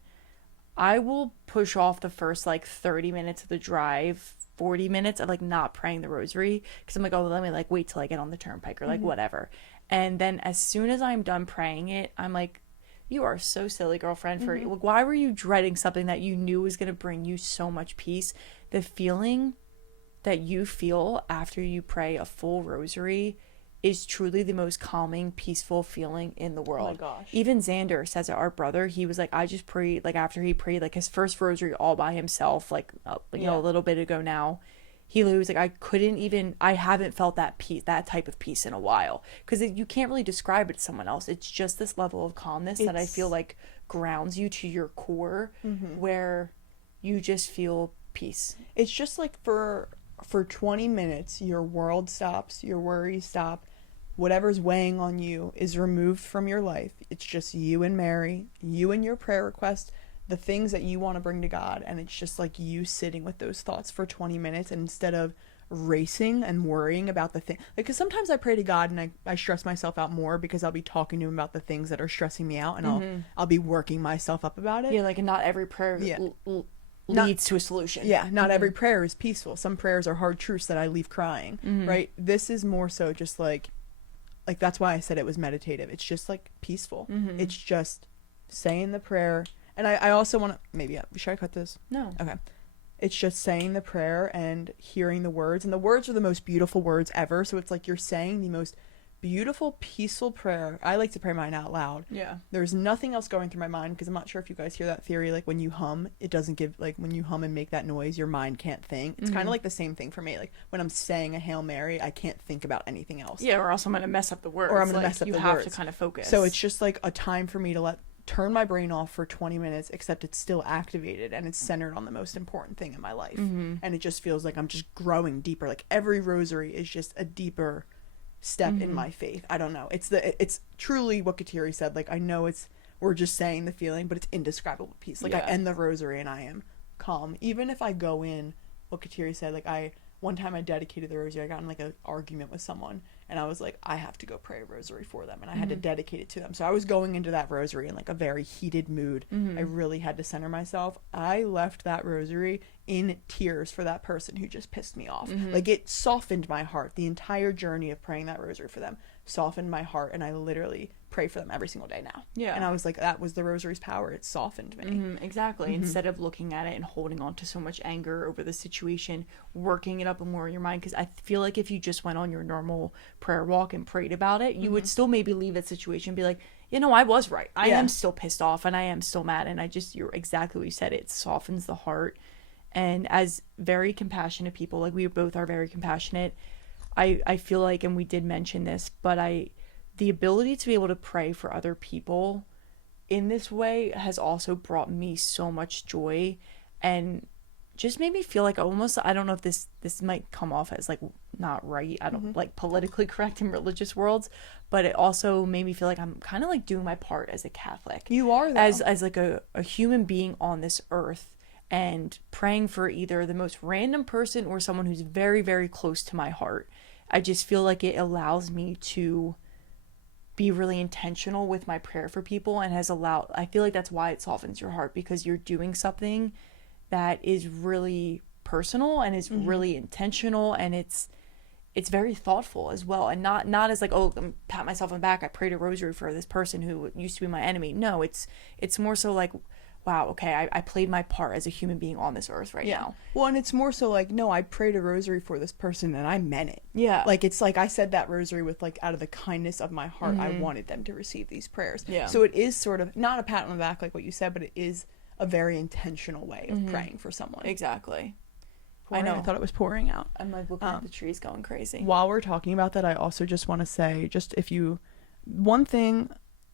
I will push off the first like 30 minutes of the drive, 40 minutes of like not praying the rosary, because I'm like, oh, let me like wait till I get on the turnpike, or like whatever. And then as soon as I'm done praying it, I'm like, you are so silly, girlfriend, for like, why were you dreading something that you knew was going to bring you so much peace? The feeling that you feel after you pray a full rosary is truly the most calming, peaceful feeling in the world. Oh my gosh. Even Xander says it, our brother, he was like, I just prayed, like after he prayed like his first rosary all by himself, like, you know, a little bit ago now, he literally was like, I haven't felt that peace, that type of peace in a while. Because you can't really describe it to someone else. It's just this level of calmness that I feel like grounds you to your core, where you just feel peace. It's just like for 20 minutes, your world stops, your worries stop, whatever's weighing on you is removed from your life. It's just you and Mary, you and your prayer request, the things that you want to bring to God, and it's just like you sitting with those thoughts for 20 minutes, and instead of racing and worrying about the thing, like, because sometimes I pray to God and I stress myself out more because I'll be talking to him about the things that are stressing me out, and I'll be working myself up about it. Yeah, like not every prayer leads to a solution. Yeah, not every prayer is peaceful. Some prayers are hard truths that I leave crying, right? This is more so just like that's why I said it was meditative. It's just like peaceful. It's just saying the prayer. And I also want to, maybe, should I cut this? No. Okay. It's just saying the prayer and hearing the words. And the words are the most beautiful words ever. So it's like you're saying the most beautiful, peaceful prayer. I like to pray mine out loud. Yeah. There's nothing else going through my mind, because I'm not sure if you guys hear that theory, like when you hum, it doesn't give, like when you hum and make that noise, your mind can't think. It's kind of like the same thing for me. Like when I'm saying a Hail Mary, I can't think about anything else. Yeah, or else I'm going to mess up the words. Or I'm going to mess up the words. You have to kind of focus. So it's just like a time for me to turn my brain off for 20 minutes, except it's still activated and it's centered on the most important thing in my life. And it just feels like I'm just growing deeper. Like every rosary is just a deeper step in my faith. I don't know. It's truly what Kateri said. Like, I know we're just saying the feeling, but it's indescribable peace. Like I end the rosary and I am calm. Even if I go in, what Kateri said, like one time I dedicated the rosary, I got in like an argument with someone, and I was like, I have to go pray a rosary for them, and I had to dedicate it to them. So I was going into that rosary in like a very heated mood. I really had to center myself. I left that rosary in tears for that person who just pissed me off. Like, it softened my heart. The entire journey of praying that rosary for them softened my heart, and I literally pray for them every single day now. Yeah. And I was like, that was the rosary's power. It softened me. Exactly. Instead of looking at it and holding on to so much anger over the situation, working it up more in your mind. Because I feel like if you just went on your normal prayer walk and prayed about it, you would still maybe leave that situation and be like, you know, I was right. I am still pissed off and I am still mad. And you're exactly what you said. It softens the heart. And as very compassionate people, like we both are very compassionate, I feel like, and we did mention this, but the ability to be able to pray for other people in this way has also brought me so much joy, and just made me feel like almost, I don't know if this might come off as like not right, I don't like politically correct in religious worlds, but it also made me feel like I'm kind of like doing my part as a Catholic. You are, though. As like a human being on this earth, and praying for either the most random person or someone who's very, very close to my heart. I just feel like it allows me to be really intentional with my prayer for people, and I feel like that's why it softens your heart, because you're doing something that is really personal and is really intentional, and it's very thoughtful as well, and not as like, oh, I'm pat myself on the back, I prayed a rosary for this person who used to be my enemy. No, it's more so like, wow, okay, I played my part as a human being on this earth right now. Well, and it's more so like, no, I prayed a rosary for this person and I meant it. Yeah. Like, it's like I said that rosary with like, out of the kindness of my heart, I wanted them to receive these prayers. Yeah. So it is sort of not a pat on the back like what you said, but it is a very intentional way of praying for someone. Exactly. I know. I thought it was pouring out. I'm like looking at the trees going crazy. While we're talking about that, I also just want to say, one thing,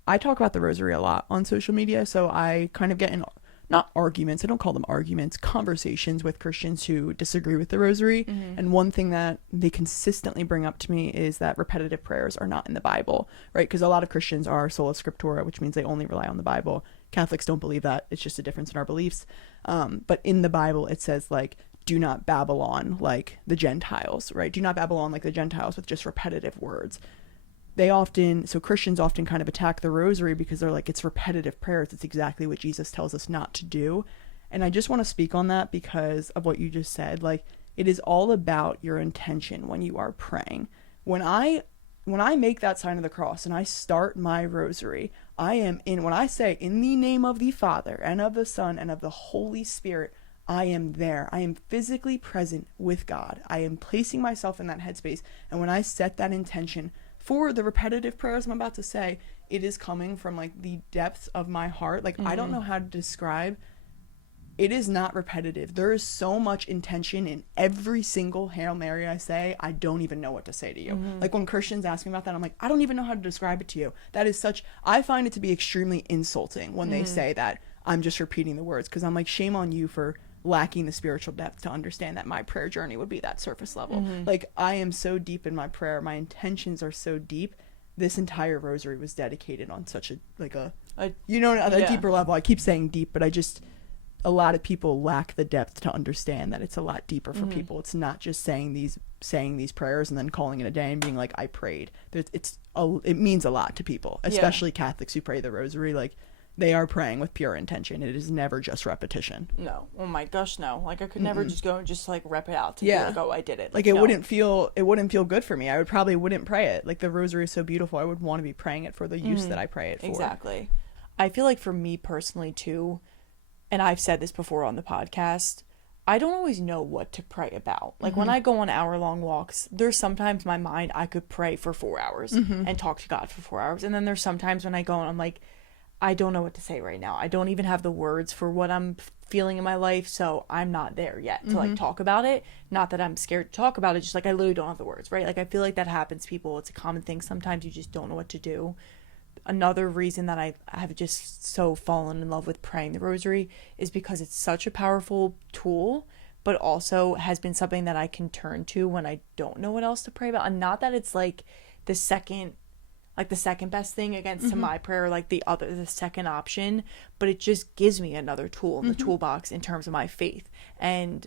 I talk about the rosary a lot on social media, so I kind of get in, not arguments, I don't call them arguments, conversations with Christians who disagree with the rosary. And one thing that they consistently bring up to me is that repetitive prayers are not in the Bible, right? Because a lot of Christians are sola scriptura, which means they only rely on the Bible. Catholics don't believe that. It's just a difference in our beliefs. But in the Bible, it says, like, do not babble on like the Gentiles, right? Do not babble on like the Gentiles with just repetitive words. Christians often kind of attack the rosary because they're like, it's repetitive prayers. It's exactly what Jesus tells us not to do. And I just want to speak on that because of what you just said. Like, it is all about your intention when you are praying. When I make that sign of the cross and I start my rosary, when I say, in the name of the Father and of the Son and of the Holy Spirit, I am there. I am physically present with God. I am placing myself in that headspace. And when I set that intention, for the repetitive prayers I'm about to say, it is coming from like the depths of my heart. Like, I don't know how to describe. It is not repetitive. There is so much intention in every single Hail Mary I say. I don't even know what to say to you. Like, when Christians ask me about that, I'm like, I don't even know how to describe it to you. That is such, I find it to be extremely insulting when they say that I'm just repeating the words, because I'm like, shame on you for lacking the spiritual depth to understand that my prayer journey would be that surface level. Like, I am so deep in my prayer. My intentions are so deep. This entire rosary was dedicated on such a deeper level. I keep saying deep, but a lot of people lack the depth to understand that it's a lot deeper for people. It's not just saying these prayers and then calling it a day and being like, I prayed. It means a lot to people, especially Catholics who pray the rosary. Like, they are praying with pure intention. It is never just repetition. No. Oh my gosh, no. Like, I could never just go and just like rep it out to be like, oh, I did it. Like, it wouldn't feel good for me. I probably wouldn't pray it. Like, the rosary is so beautiful. I would want to be praying it for the use that I pray it for. Exactly. I feel like for me personally too, and I've said this before on the podcast, I don't always know what to pray about. Like, when I go on hour-long walks, there's sometimes my mind, I could pray for 4 hours and talk to God for 4 hours. And then there's sometimes when I go and I'm like, I don't know what to say right now. I don't even have the words for what I'm feeling in my life, so I'm not there yet to like talk about it. Not that I'm scared to talk about it, just like I literally don't have the words, right? Like, I feel like that happens to people. It's a common thing. Sometimes you just don't know what to do. Another reason that I have just so fallen in love with praying the rosary is because it's such a powerful tool, but also has been something that I can turn to when I don't know what else to pray about. And not that it's like the second best thing against to my prayer, like the second option, but it just gives me another tool in the toolbox in terms of my faith. And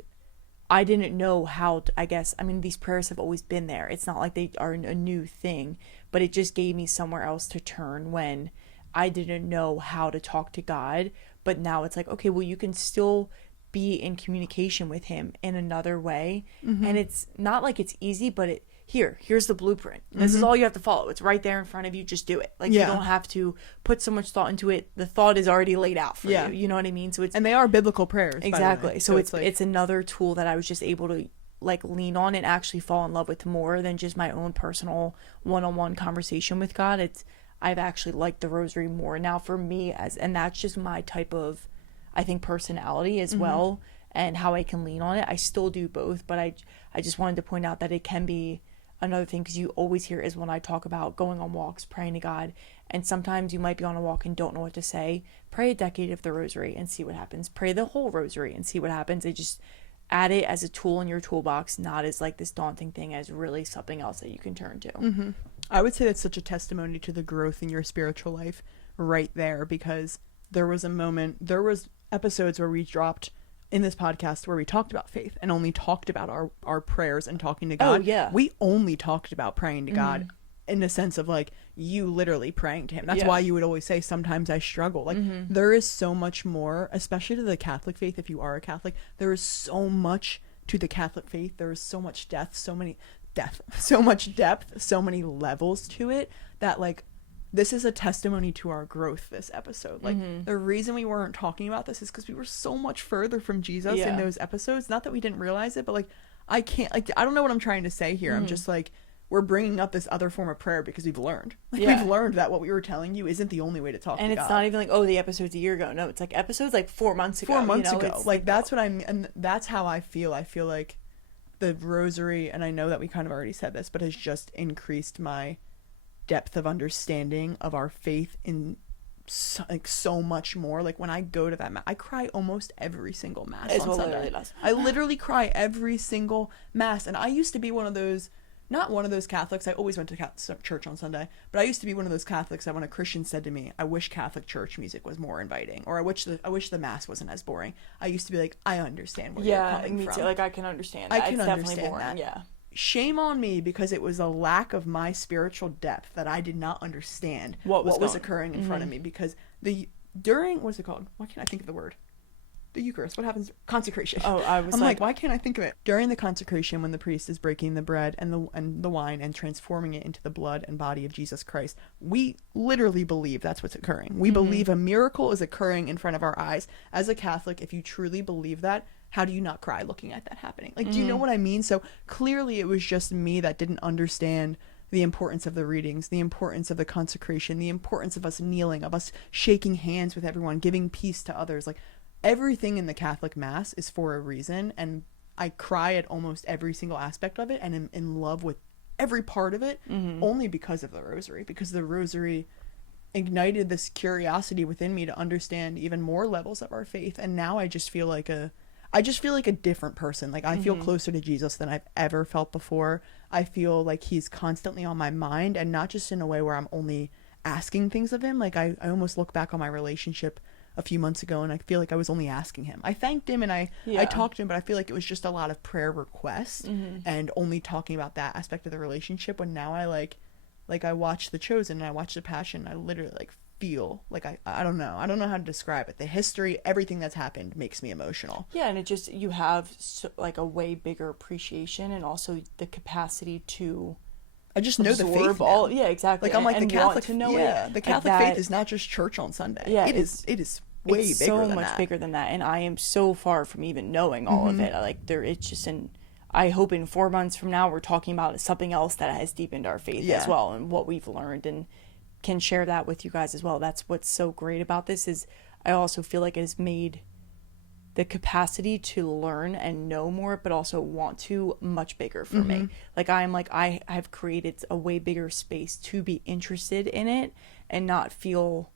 I didn't know how to, I guess, I mean, these prayers have always been there. It's not like they are a new thing, but it just gave me somewhere else to turn when I didn't know how to talk to God. But now it's like, okay, well, you can still be in communication with him in another way. And it's not like it's easy, but here's the blueprint. This is all you have to follow. It's right there in front of you. Just do it. Like, you don't have to put so much thought into it. The thought is already laid out for you. You know what I mean? So and they are biblical prayers. Exactly. So it's another tool that I was just able to like lean on and actually fall in love with more than just my own personal one-on-one conversation with God. I've actually liked the rosary more now for me, and that's just my type of, I think, personality as well, and how I can lean on it. I still do both, but I just wanted to point out that it can be another thing, because you always hear is when I talk about going on walks, praying to God, and sometimes you might be on a walk and don't know what to say. Pray a decade of the rosary and see what happens. Pray the whole rosary and see what happens. It just add it as a tool in your toolbox, not as like this daunting thing, as really something else that you can turn to. I would say that's such a testimony to the growth in your spiritual life right there, because there was episodes where we dropped in this podcast where we talked about faith and only talked about our prayers and talking to God. Oh, yeah. We only talked about praying to God in the sense of like you literally praying to him. That's why you would always say, sometimes I struggle. Like there is so much more, especially to the Catholic faith. If you are a Catholic, there is so much to the Catholic faith. There is so much so much depth, so many levels to it, that like this is a testimony to our growth this episode. Like the reason we weren't talking about this is because we were so much further from Jesus in those episodes. Not that we didn't realize it, but like I don't know what I'm trying to say here. I'm just like, we're bringing up this other form of prayer because we've learned. We've learned that what we were telling you isn't the only way to talk to God. And it's not even like, oh, the episode's a year ago. No, it's like episodes like 4 months ago. 4 months ago. Like that's what and that's how I feel. I feel like the rosary, and I know that we kind of already said this, but has just increased my depth of understanding of our faith in so much more. Like when I go to that mass, I cry almost every single mass on Sunday. I literally cry every single mass. And I used to be one of those, not one of those Catholics. I always went to church on Sunday, but I used to be one of those Catholics that when a Christian said to me, I wish Catholic church music was more inviting, or I wish the mass wasn't as boring, I used to be like, I understand where you're coming from. Yeah, me too. Like I can understand that. It's definitely boring. That. Yeah. Shame on me, because it was a lack of my spiritual depth that I did not understand what was occurring in front of me. Because what's it called? Why can't I think of the word? The Eucharist. What happens? Consecration. Oh, I'm like, why can't I think of it? During the consecration, when the priest is breaking the bread and the wine and transforming it into the blood and body of Jesus Christ, we literally believe that's what's occurring. We believe a miracle is occurring in front of our eyes. As a Catholic, if you truly believe that, how do you not cry looking at that happening? Like, do you know what I mean? So clearly it was just me that didn't understand the importance of the readings, the importance of the consecration, the importance of us kneeling, of us shaking hands with everyone, giving peace to others. Like, everything in the Catholic Mass is for a reason, and I cry at almost every single aspect of it and am in love with every part of it, only because of the Rosary, because the Rosary ignited this curiosity within me to understand even more levels of our faith. And now I just feel like a different person. Like, I feel closer to Jesus than I've ever felt before. I feel like he's constantly on my mind, and not just in a way where I'm only asking things of him. Like, I almost look back on my relationship a few months ago and I feel like I was only asking him. I thanked him and I talked to him, but I feel like it was just a lot of prayer requests and only talking about that aspect of the relationship. When now I like I watch The Chosen and I watch The Passion, I literally like feel like I don't know how to describe it. The history, everything that's happened makes me emotional. Yeah, and it just, you have like a way bigger appreciation and also the capacity to I just know the faith all now. Yeah, exactly. Like, I'm like, and the Catholic, to know the Catholic faith is not just church on Sunday. Yeah, it is way it's bigger so than much that. bigger than that, and I am so far from even knowing all of it. It's just I hope in 4 months from now we're talking about something else that has deepened our faith as well, and what we've learned, and can share that with you guys as well. That's what's so great about this. Is I also feel like it has made the capacity to learn and know more, but also want to, much bigger for me. Like, I have created a way bigger space to be interested in it and not feel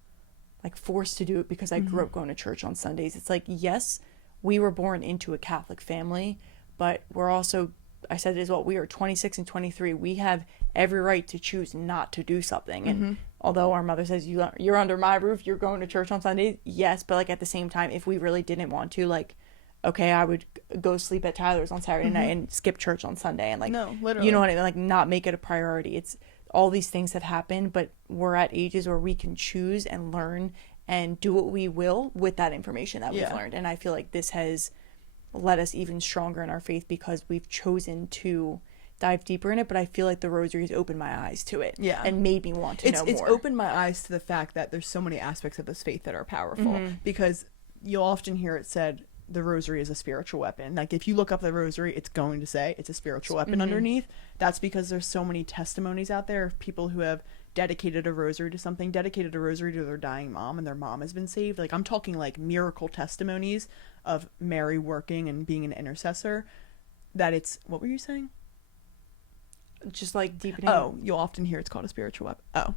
like forced to do it because I grew up going to church on Sundays. It's like, yes, we were born into a Catholic family, but we're also, I said it as well, we are 26 and 23. We have every right to choose not to do something. And although our mother says, you're under my roof, you're going to church on Sundays, yes, but like, at the same time, if we really didn't want to, like, okay, I would go sleep at Tyler's on Saturday night and skip church on Sunday, and like, no, literally, you know what I mean, like, not make it a priority. It's all these things have happened, but we're at ages where we can choose and learn and do what we will with that information that we've learned. And I feel like this has led us even stronger in our faith because we've chosen to dive deeper in it. But I feel like the Rosary has opened my eyes to it and made me want to know more. It's opened my eyes to the fact that there's so many aspects of this faith that are powerful, because you'll often hear it said the Rosary is a spiritual weapon. Like, if you look up the Rosary, it's going to say it's a spiritual weapon underneath. That's because there's so many testimonies out there of people who have dedicated a rosary to something, dedicated a rosary to their dying mom, and their mom has been saved. Like, I'm talking like miracle testimonies of Mary working and being an intercessor. That it's, what were you saying? Just like deepening. Oh, you'll often hear it's called a spiritual weapon. Oh.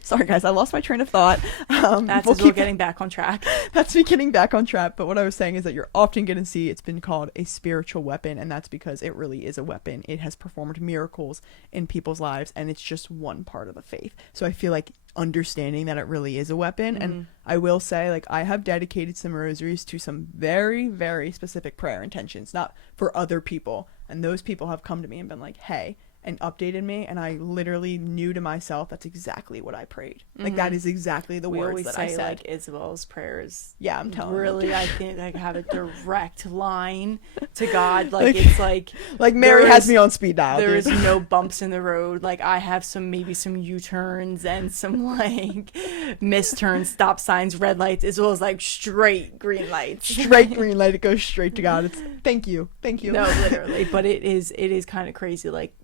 Sorry guys, I lost my train of thought. That's we'll getting back on track. That's me getting back on track. But what I was saying is that you're often going to see it's been called a spiritual weapon, and that's because it really is a weapon. It has performed miracles in people's lives, and it's just one part of the faith. So I feel like understanding that it really is a weapon, and I will say, like, I have dedicated some rosaries to some very, very specific prayer intentions, not for other people, and those people have come to me and been like, hey, and updated me, and I literally knew to myself that's exactly what I prayed. Like, that is exactly the words that I said. Like, Isabel's prayers. Yeah, I'm telling you. Really, I think I have a direct line to God. Like, it's like Mary has me on speed dial. There is no bumps in the road. Like, I have maybe some U-turns and some like misturns, stop signs, red lights, as well as like straight green lights. Straight green light. It goes straight to God. It's thank you. No, literally. But it is kind of crazy. Like,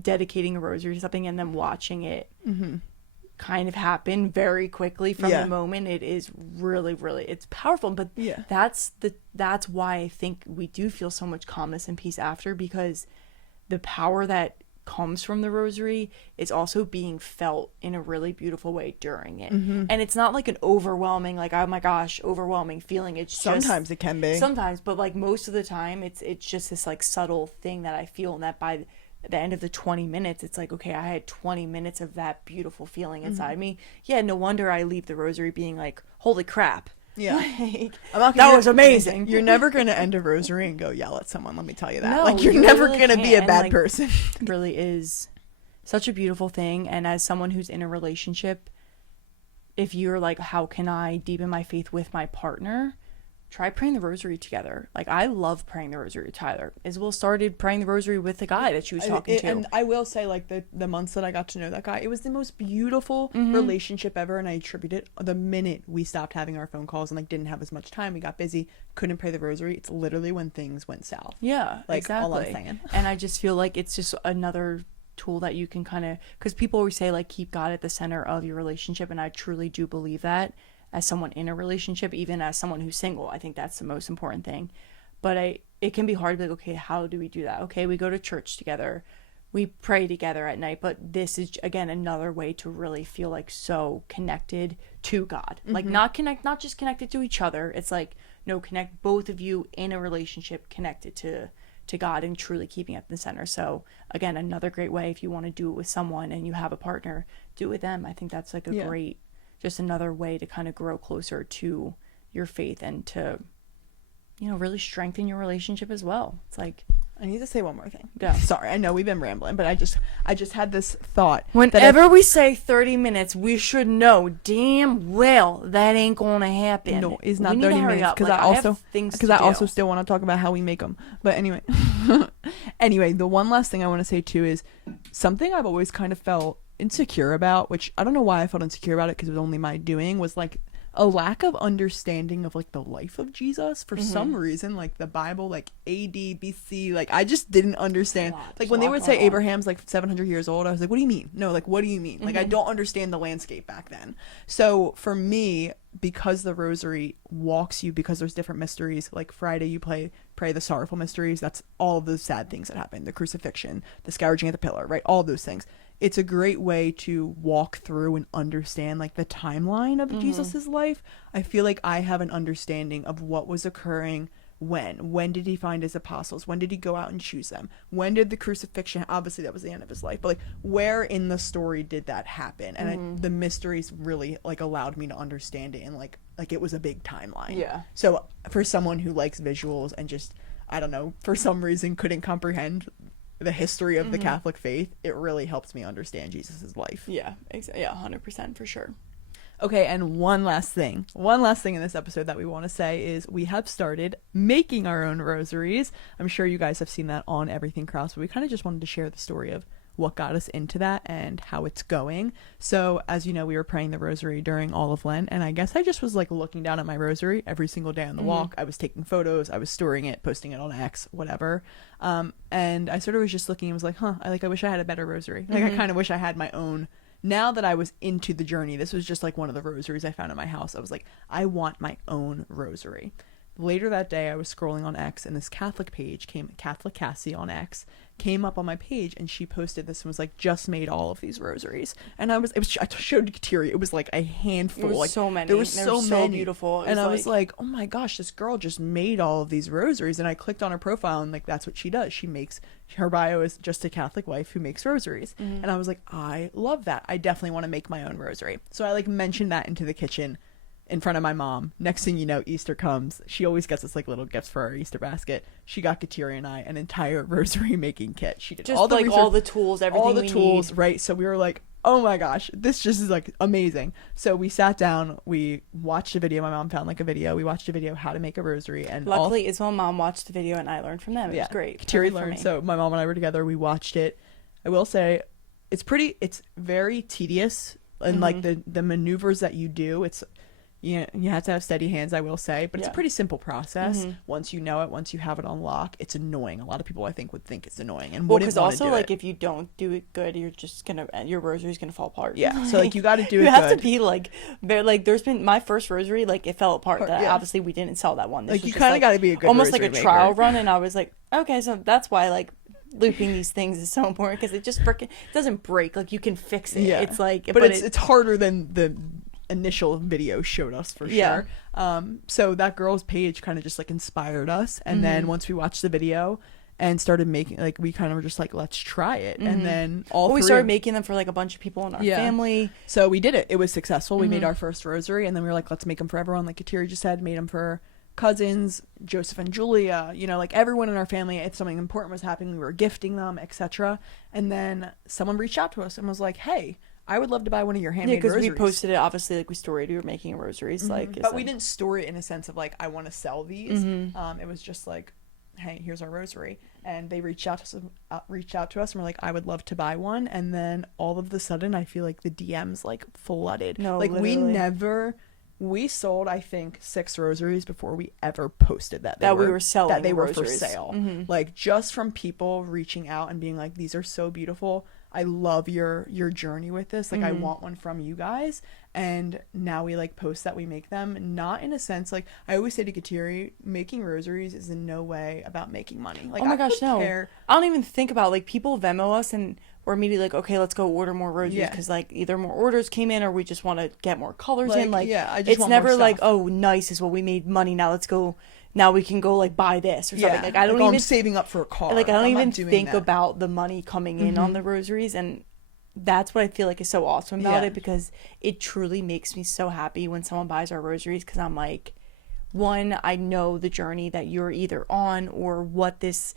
dedicating a rosary to something and then watching it kind of happen very quickly from the moment. It is really, really, it's powerful. But that's why I think we do feel so much calmness and peace after, because the power that comes from the rosary is also being felt in a really beautiful way during it. And it's not like an overwhelming, like, oh my gosh, overwhelming feeling. It's sometimes it can be, but like most of the time it's just this like subtle thing that I feel, and that by the end of the 20 minutes, it's like, okay, I had 20 minutes of that beautiful feeling inside me. Yeah, no wonder I leave the rosary being like, holy crap. Yeah. Like, that was amazing. You're never going to end a rosary and go yell at someone, let me tell you that. No, like, you're never really going to be a bad person. It really is such a beautiful thing. And as someone who's in a relationship, if you're like, how can I deepen my faith with my partner? Try praying the rosary together. Like, I love praying the rosary with Tyler. Isabel started praying the rosary with the guy that she was talking to. And I will say, like, the months that I got to know that guy, it was the most beautiful relationship ever, and I attribute it the minute we stopped having our phone calls and like didn't have as much time, we got busy, couldn't pray the rosary. It's literally when things went south. Yeah, like, exactly. all I'm saying. And I just feel like it's just another tool that you can kind of, because people always say like keep God at the center of your relationship, and I truly do believe that as someone in a relationship, even as someone who's single. I think that's the most important thing. But it can be hard to be like, okay, how do we do that? Okay, we go to church together, we pray together at night, but this is again another way to really feel like so connected to God. Like not just connected to each other. It's like, no, connect both of you in a relationship, connected to God and truly keeping it at the center. So again, another great way, if you want to do it with someone and you have a partner, do it with them. I think that's like a great, just another way to kind of grow closer to your faith and to, really strengthen your relationship as well. It's like, I need to say one more thing. Yeah. Sorry, I know we've been rambling, but I just had this thought. Whenever we say 30 minutes, we should know damn well that ain't gonna happen. No, it's not 30 minutes because I also still want to talk about how we make them. But anyway, the one last thing I want to say too is something I've always kind of felt insecure about, which I don't know why I felt insecure about it because it was only my doing, was like a lack of understanding of like the life of Jesus for some reason, like the Bible, like AD, BC, like I just didn't understand. Like when they would say Abraham's like 700 years old, I was like, what do you mean? No, like what do you mean? Like I don't understand the landscape back then. So for me, because the Rosary walks you, because there's different mysteries, like Friday you pray the sorrowful mysteries, that's all of the sad things that happen, the crucifixion, the scourging at the pillar, right? All of those things. It's a great way to walk through and understand like the timeline of Jesus's life. I feel like I have an understanding of what was occurring when did he find his apostles, when did he go out and choose them, when did the crucifixion, obviously that was the end of his life, but like where in the story did that happen? And the mysteries really like allowed me to understand it, and like it was a big timeline. Yeah. So for someone who likes visuals and just, I don't know, for some reason couldn't comprehend the history of the Catholic faith, it really helps me understand Jesus's life. Yeah, exactly. Yeah, 100% for sure. Okay, and one last thing in this episode that we want to say is we have started making our own rosaries. I'm sure you guys have seen that on Everything Krause, but we kind of just wanted to share the story of what got us into that and how it's going. So as you know, we were praying the rosary during all of Lent, and I guess I just was like looking down at my rosary every single day on the walk. I was taking photos, I was storing it, posting it on X, whatever. And I sort of was just looking and was like, I wish I had a better rosary. Like I kind of wish I had my own. Now that I was into the journey, this was just like one of the rosaries I found in my house. I was like, I want my own rosary. Later that day, I was scrolling on X, and this Catholic page Catholic Cassie on X, came up on my page, and she posted this and was like, just made all of these rosaries. And I showed Kateri, it was like a handful. There was so many. There was so many. Beautiful. And I was like, oh my gosh, this girl just made all of these rosaries. And I clicked on her profile, and like, that's what she does. Her bio is just a Catholic wife who makes rosaries. And I was like, I love that. I definitely want to make my own rosary. So I like mentioned that into the kitchen in front of my mom. Next thing you know, Easter comes. She always gets us like little gifts for our Easter basket. She got Kateri and I an entire rosary making kit. She did just all the research, all the tools, everything all the we tools, need. Right? So we were like, oh my gosh, this just is like amazing. So we sat down, we watched a video. My mom found like a video. We watched a video how to make a rosary, and luckily Isabel mom watched the video and I learned from them. It was great. Kateri learned. So my mom and I were together. We watched it. I will say, it's very tedious, and like the maneuvers that you do, you have to have steady hands, I will say, but it's a pretty simple process. Once you know it, once you have it on lock, it's annoying. A lot of people I think would think it's annoying, and because also like if you don't do it good, you're just gonna, your rosary's gonna fall apart. Yeah, so like you got to do it. You have to be like very, like there's been my first rosary, like it fell apart. Obviously we didn't sell that one. Like you kind of got to be a good almost like a maker. trial run, and I was like, okay, so that's why like looping these things is so important, because it just freaking doesn't break. Like you can fix it. It's like, but it's harder than the initial video showed us for sure. So that girl's page kind of just like inspired us, and then once we watched the video and started making, like we kind of were just like, let's try it. And then we started making them for like a bunch of people in our family. So we did it. It was successful. We made our first rosary, and then we were like, let's make them for everyone, like Kateri just said, made them for cousins, Joseph and Julia, like everyone in our family. If something important was happening, we were gifting them, etc. And then someone reached out to us and was like, hey, I would love to buy one of your handmade rosaries. Because we posted it, obviously, like we storied we were making rosaries. But we didn't store it in a sense of like, I want to sell these. It was just like, hey, here's our rosary. And they reached out to us and were like, I would love to buy one. And then all of a sudden, I feel like the DMs like flooded. No, like literally. we never we sold, I think, 6 rosaries before we ever posted that we were selling, that they were for rosaries. sale. Like, just from people reaching out and being like, these are so beautiful. I love your journey with this. Like, I want one from you guys. And now we like post that we make them, not in a sense, like I always say to Kateri, making rosaries is in no way about making money. Like, oh my gosh, no. I don't even think about, like, people Venmo us and we're immediately like, okay, let's go order more rosaries because like either more orders came in or we just want to get more colors in. Like, I just it's want never more like, stuff. oh, nice is what we made money. Now let's go. Now we can go like buy this or something. Like, I don't like, even I'm saving up for a car. Like, I don't I'm even doing think that. about the money coming in on the rosaries, and that's what I feel like is so awesome about it, because it truly makes me so happy when someone buys our rosaries, because I'm like, one, I know the journey that you're either on or what this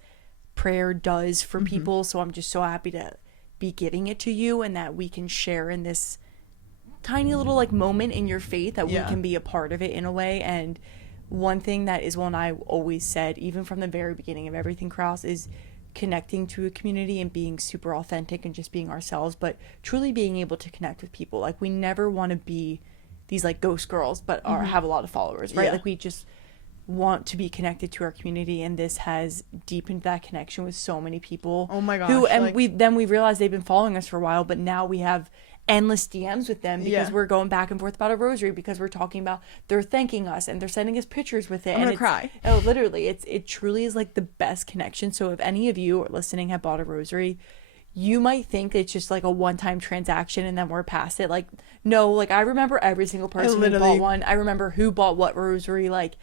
prayer does for people, so I'm just so happy to be giving it to you, and that we can share in this tiny little like moment in your faith, that we can be a part of it in a way. And one thing that Isabel and I always said, even from the very beginning of everything Krause, is connecting to a community and being super authentic and just being ourselves, but truly being able to connect with people. Like, we never want to be these like ghost girls but have a lot of followers, right? Like, we just want to be connected to our community, and this has deepened that connection with so many people. Oh my gosh, who, and like, we realized they've been following us for a while, but now we have endless DMs with them because we're going back and forth about a rosary, because we're talking about, they're thanking us and they're sending us pictures with it. I'm gonna cry. Oh, literally, it truly is like the best connection. So if any of you are listening have bought a rosary, you might think it's just like a one-time transaction and then we're past it. Like, no, like, I remember every single person who bought one. I remember who bought what rosary. Like,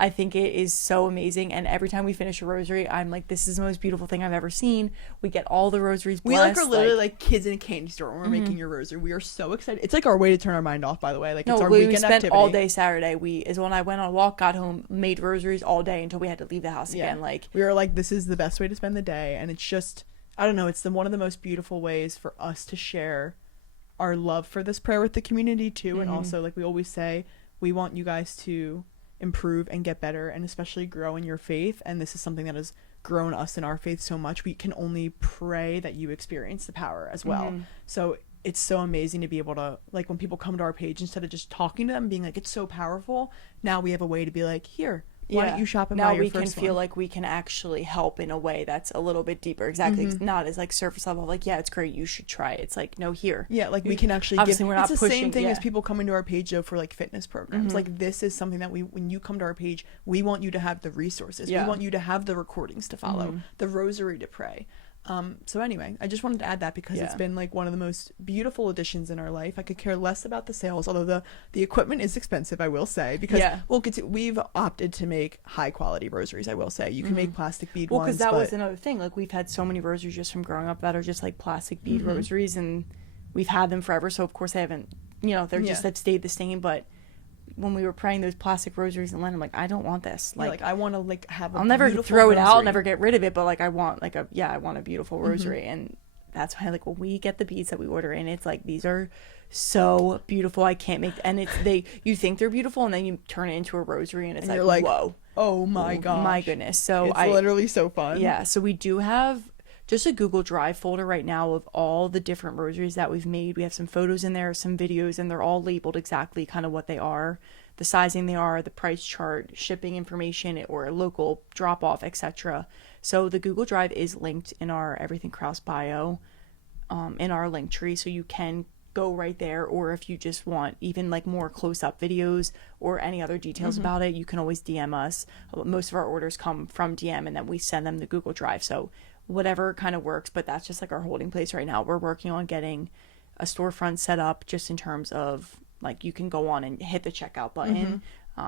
I think it is so amazing, and every time we finish a rosary, I'm like, this is the most beautiful thing I've ever seen. We get all the rosaries blessed. We like are literally like kids in a candy store when we're making your rosary. We are so excited. It's like our way to turn our mind off, by the way. Like, it's our weekend spent activity. all day Saturday. Isabel and I went on a walk, got home, made rosaries all day until we had to leave the house again. Like, we were like, this is the best way to spend the day, and it's just, I don't know, it's one of the most beautiful ways for us to share our love for this prayer with the community too. And also, like we always say, we want you guys to improve and get better, and especially grow in your faith. And this is something that has grown us in our faith so much. We can only pray that you experience the power as well. So it's so amazing to be able to, like, when people come to our page, instead of just talking to them being like, it's so powerful, now we have a way to be like, here, why don't you shop and buy your first one? Now we can feel like we can actually help in a way that's a little bit deeper. Exactly. Not as like surface level, like, yeah, it's great, you should try it. It's like, no, here. Yeah, like, we can actually obviously give, we're not it's the pushing, same thing as people coming to our page though for like fitness programs. Like, this is something that when you come to our page, we want you to have the resources. We want you to have the recordings to follow, the rosary to pray. So anyway, I just wanted to add that because it's been like one of the most beautiful additions in our life. I could care less about the sales, although the equipment is expensive, I will say, because we've opted to make high quality rosaries. I will say you can make plastic bead ones. Well, because that was another thing. Like, we've had so many rosaries just from growing up that are just like plastic bead rosaries, and we've had them forever. So of course they haven't, they're just have stayed the same. But when we were praying those plastic rosaries in Lent, I'm like, I don't want this. Like, I want to like have a I'll never throw rosary. it out, I'll never get rid of it, but like, I want like I want a beautiful rosary. And that's why, like, when we get the beads that we order in, it's like, these are so beautiful, I can't make, and you think they're beautiful, and then you turn it into a rosary, and it's you're like, whoa, oh my gosh, my goodness. So it's literally so fun. So we do have just a Google Drive folder right now of all the different rosaries that we've made. We have some photos in there, some videos, and they're all labeled exactly kind of what they are, the sizing they are, the price chart, shipping information, or local drop off, etc. So the Google Drive is linked in our Everything Krause bio, in our link tree, so you can go right there. Or if you just want even like more close-up videos or any other details about it, you can always DM us. Most of our orders come from DM, and then we send them the Google Drive. So whatever kind of works, but that's just like our holding place right now. We're working on getting a storefront set up, just in terms of like, you can go on and hit the checkout button.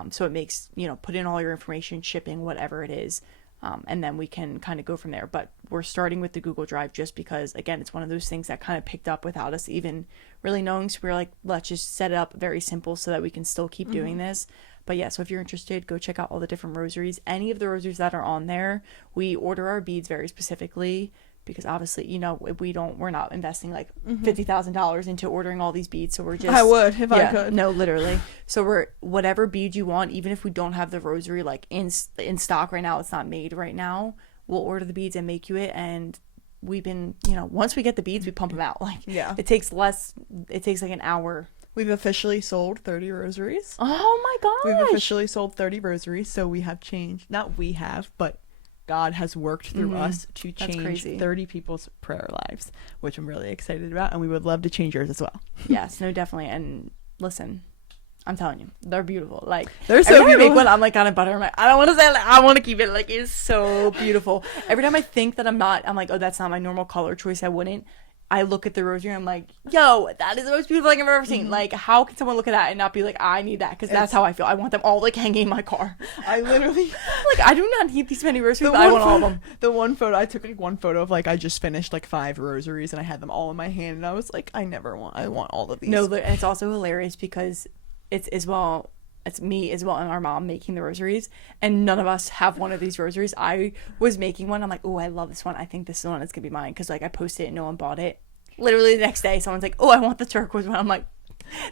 So it makes, put in all your information, shipping, whatever it is. And then we can kind of go from there. But we're starting with the Google Drive just because, again, it's one of those things that kind of picked up without us even really knowing. So we're like, let's just set it up very simple so that we can still keep doing this. But yeah, so if you're interested, go check out all the different rosaries. Any of the rosaries that are on there, we order our beads very specifically, because obviously, we're not investing like $50,000 into ordering all these beads. So we're just, I would if I could. No, literally. So we're, whatever bead you want, even if we don't have the rosary like in stock right now, it's not made right now, we'll order the beads and make you it. And we've been, once we get the beads, we pump them out. Like, it takes like an hour We've officially sold 30 rosaries. Oh my gosh. We've officially sold 30 rosaries, so we have changed. Not we have, but God has worked through us to change 30 people's prayer lives, which I'm really excited about, and we would love to change yours as well. Yes, no, definitely. And listen, I'm telling you, they're beautiful. Like, they're so every time beautiful. I make one, I'm like, on butter. I'm like, I don't want to say it. Like, I want to keep it. Like, it's so beautiful. Every time I think that I'm like, oh, that's not my normal color choice, I wouldn't. I look at the rosary and I'm like, yo, that is the most beautiful thing I've ever seen. Like, how can someone look at that and not be like, I need that? Because that's how I feel. I want them all, like, hanging in my car. I literally... like, I do not need these many rosaries, but I want all of them. The one photo, I took, like, one photo of, like, I just finished, like, 5 rosaries, and I had them all in my hand, and I was like, I want all of these. No, and it's also hilarious because it's me as well and our mom making the rosaries, and none of us have one of these rosaries. I was making one. I'm like, oh, I love this one. I think this is the one that's gonna be mine, because like I posted it and no one bought it. Literally the next day someone's like, oh, I want the turquoise one. I'm like,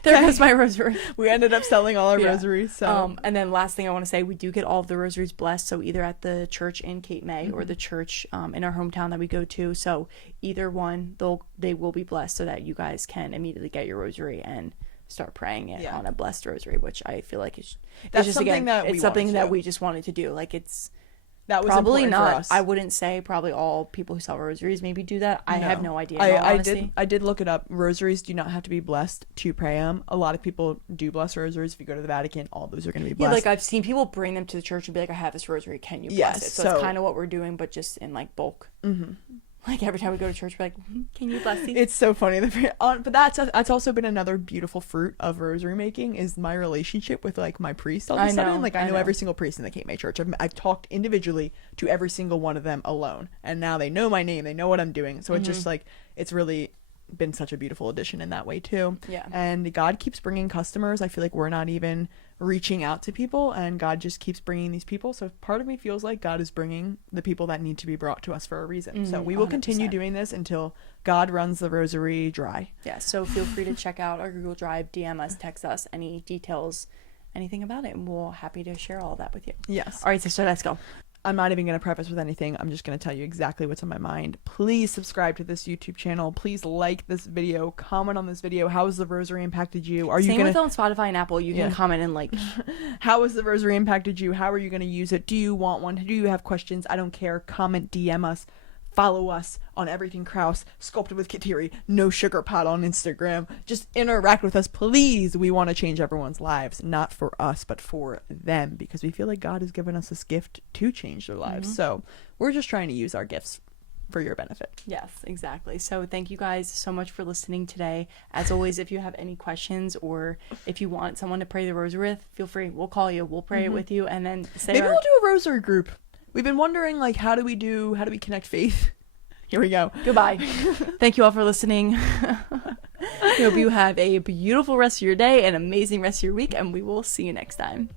there goes my rosary. We ended up selling all our rosaries. So and then last thing I want to say, we do get all of the rosaries blessed, so either at the church in Cape May or the church in our hometown that we go to. So either one, they will be blessed, so that you guys can immediately get your rosary and start praying it on a blessed rosary, which I feel like is that's just, something again, that it's something that we just wanted to do. Like, that was probably not for us. I wouldn't say probably all people who sell rosaries maybe do that. I have no idea. I did look it up. Rosaries do not have to be blessed to pray them. A lot of people do bless rosaries. If you go to the Vatican, all those are going to be blessed. Yeah, like I've seen people bring them to the church and be like, I have this rosary, can you bless it? So it's kind of what we're doing, but just in like bulk. Like every time we go to church, we're like, can you bless these? It's so funny. But that's also been another beautiful fruit of rosary making, is my relationship with like my priest all of a sudden. Like I know every single priest in the Cape May Church. I've talked individually to every single one of them alone. And now they know my name. They know what I'm doing. So it's just like, it's really been such a beautiful addition in that way too. Yeah. And God keeps bringing customers. I feel like we're not even reaching out to people, and God just keeps bringing these people. So part of me feels like God is bringing the people that need to be brought to us for a reason. So we will 100%. Continue doing this until God runs the rosary dry. Yeah, so feel free to check out our Google Drive, DM us, text us any details, anything about it, and we're happy to share all of that with you. Yes. All right, sister, let's go. I'm not even going to preface with anything. I'm just going to tell you exactly what's on my mind. Please subscribe to this YouTube channel. Please like this video. Comment on this video. How has the rosary impacted you? Same with on Spotify and Apple. You can comment and like. How has the rosary impacted you? How are you going to use it? Do you want one? Do you have questions? I don't care. Comment, DM us. Follow us on everything Krause, Sculpted with Kateri, No Sugar Pot on Instagram. Just interact with us, please. We want to change everyone's lives, not for us, but for them, because we feel like God has given us this gift to change their lives. So we're just trying to use our gifts for your benefit. Yes, exactly. So thank you guys so much for listening today. As always, if you have any questions or if you want someone to pray the rosary with, feel free. We'll call you. We'll pray it with you, and then maybe we'll do a rosary group. We've been wondering, like, how do we connect faith? Here we go. Goodbye. Thank you all for listening. I hope you have a beautiful rest of your day, an amazing rest of your week, and we will see you next time.